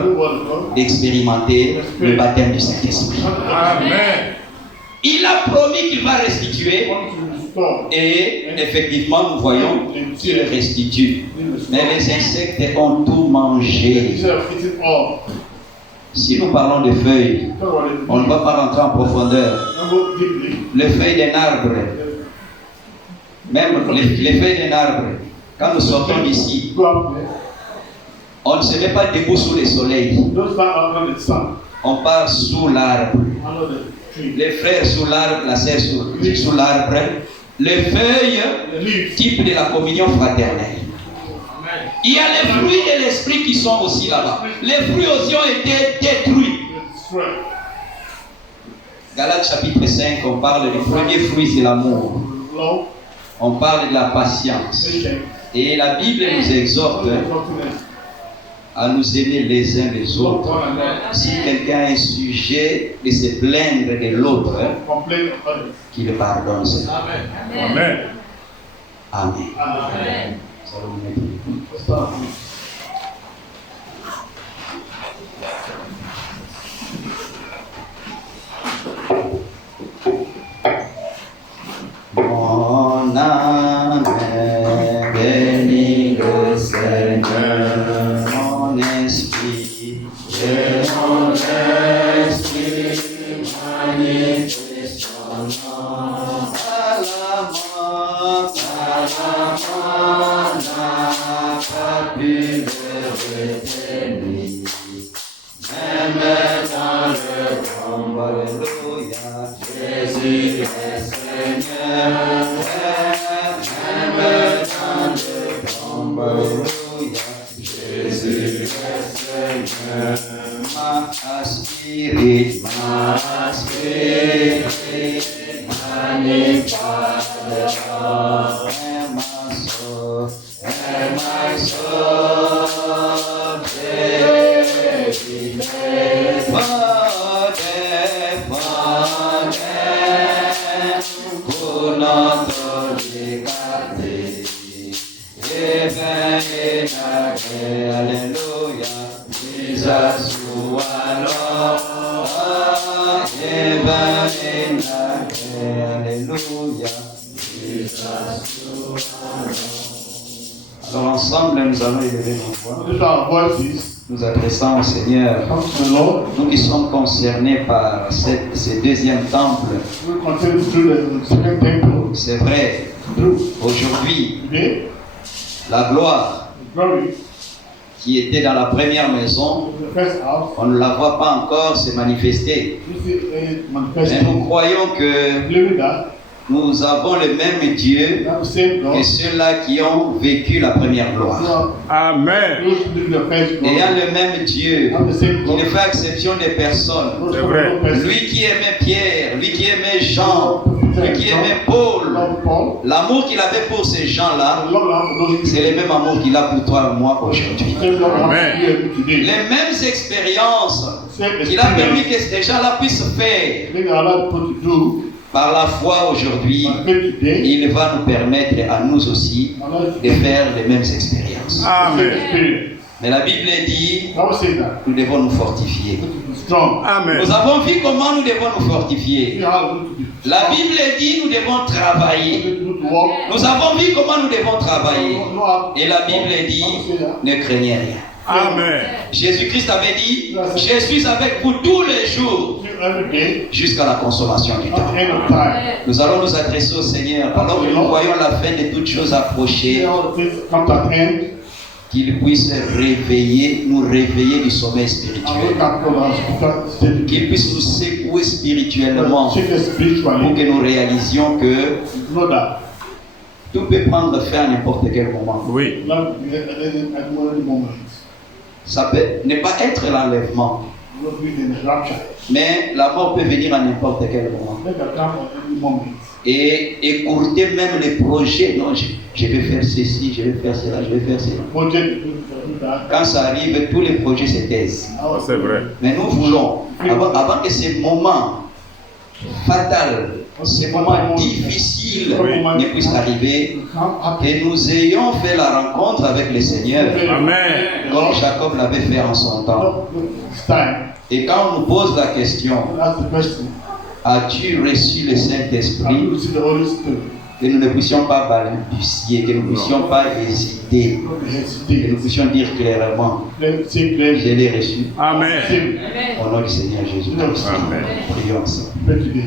d'expérimenter le baptême du Saint-Esprit. Amen. Il a promis qu'il va restituer. Et effectivement, nous voyons qu'il restitue. Mais les insectes ont tout mangé. Si nous parlons de feuilles, on ne va pas rentrer en profondeur. Les feuilles d'un arbre, même les feuilles d'un arbre, quand nous sortons d'ici, on ne se met pas debout sous le soleil. On part sous l'arbre. Les frères sous l'arbre, la sœur sous l'arbre. Les feuilles, type de la communion fraternelle. Il y a les fruits de l'esprit qui sont aussi là-bas. Les fruits aussi ont été détruits. Galates chapitre 5, on parle du premier fruit, c'est l'amour. On parle de la patience. Et la Bible nous exhorte à nous aimer les uns les autres. Si quelqu'un est sujet de se plaindre de l'autre, qu'il le pardonne. Amen. Amen. Amen. Mon âme bénit le Seigneur, mon esprit et mon esprit manifeste son nom. Salamon n'a pas pu le retenir, même dans le tombe, alléluia, Jésus est Seigneur, même dans le tombe, alléluia, Jésus est Seigneur. Ma spirit manifeste and my soul, Hallelujah, Jesus, you are Lord. Hallelujah, Jesus, you are Lord. Alors ensemble, nous allons élever nos voix. Lift our voices. Nous adressons au Seigneur. Come to the Lord. Nous qui sommes concernés par ce deuxième temple. We continue through the second temple. C'est vrai. Aujourd'hui, Today, la gloire the glory qui était dans la première maison, of the first house. on ne la voit pas encore se manifester. You see it Mais nous manifesting. croyons que Believe that. nous avons le même Dieu That the same que God. ceux-là qui ont vécu la première gloire. Amen. Those who live the first glory. Ayant le même Dieu Have the same qui ne God. fait exception des personnes. Those C'est who vrai. know person. Lui qui aimait Pierre, lui qui aimait Jean, lui qui aimait Paul. Love Paul. L'amour qu'il avait pour ces gens-là, The love for those c'est le même amour qu'il a pour toi et moi aujourd'hui. Same love Amen. for you today. Les mêmes expériences Same qu'il a permis experience. que ces gens-là puissent faire Things allowed people to do. par la foi aujourd'hui, By faith today. il va nous permettre à nous aussi de faire les mêmes expériences. Amen. Experience. Mais la Bible dit, I will say that. nous devons nous fortifier. To be strong. Amen. Nous avons vu comment nous devons nous fortifier. See how to be La strong. Bible dit, nous devons travailler. To walk. Nous avons vu comment nous devons travailler. Know how to- Et la Bible dit, I will say that. ne craignez rien. Amen. Jésus-Christ avait dit, je suis avec vous tous les jours See every day. jusqu'à la consommation du At temps. the end of time. Nous allons nous adresser au Seigneur alors que nous voyons la fin de toutes choses See approcher, all the things come to an end. qu'il puisse réveiller, nous réveiller du sommeil And spirituel, look at God qu'il puisse nous secouer spirituellement Shake us pour spiritually. que nous réalisions que Know that. tout peut prendre fin à n'importe quel moment. Oui. Love at any moment. Ça peut ne pas être l'enlèvement, Not be in the rapture. mais la mort peut venir à n'importe quel moment. Let that come at any moment. Et écourter même les projets. Non, je vais faire ceci, je vais faire cela, je vais faire cela. Project do that. Quand ça arrive, tous les projets se taisent. C'est vrai. Mais nous voulons, avant que ces moments fatals, ces moments difficiles ne puissent arriver, Come up. que nous ayons fait la rencontre avec le Seigneur, Amen. comme Jacob l'avait fait en son temps. It's time. Et quand on nous pose la question, That's the question. as-tu reçu le Have Saint-Esprit? you received the Holy Spirit? Que nous ne puissions pas balbutier, que nous ne puissions pas hésiter, Don't que nous hesitate. puissions dire clairement, Let say je clearly. l'ai reçu Amen. Say, au nom du Seigneur Jésus-Christ. Amen. Prions ensemble. pray today.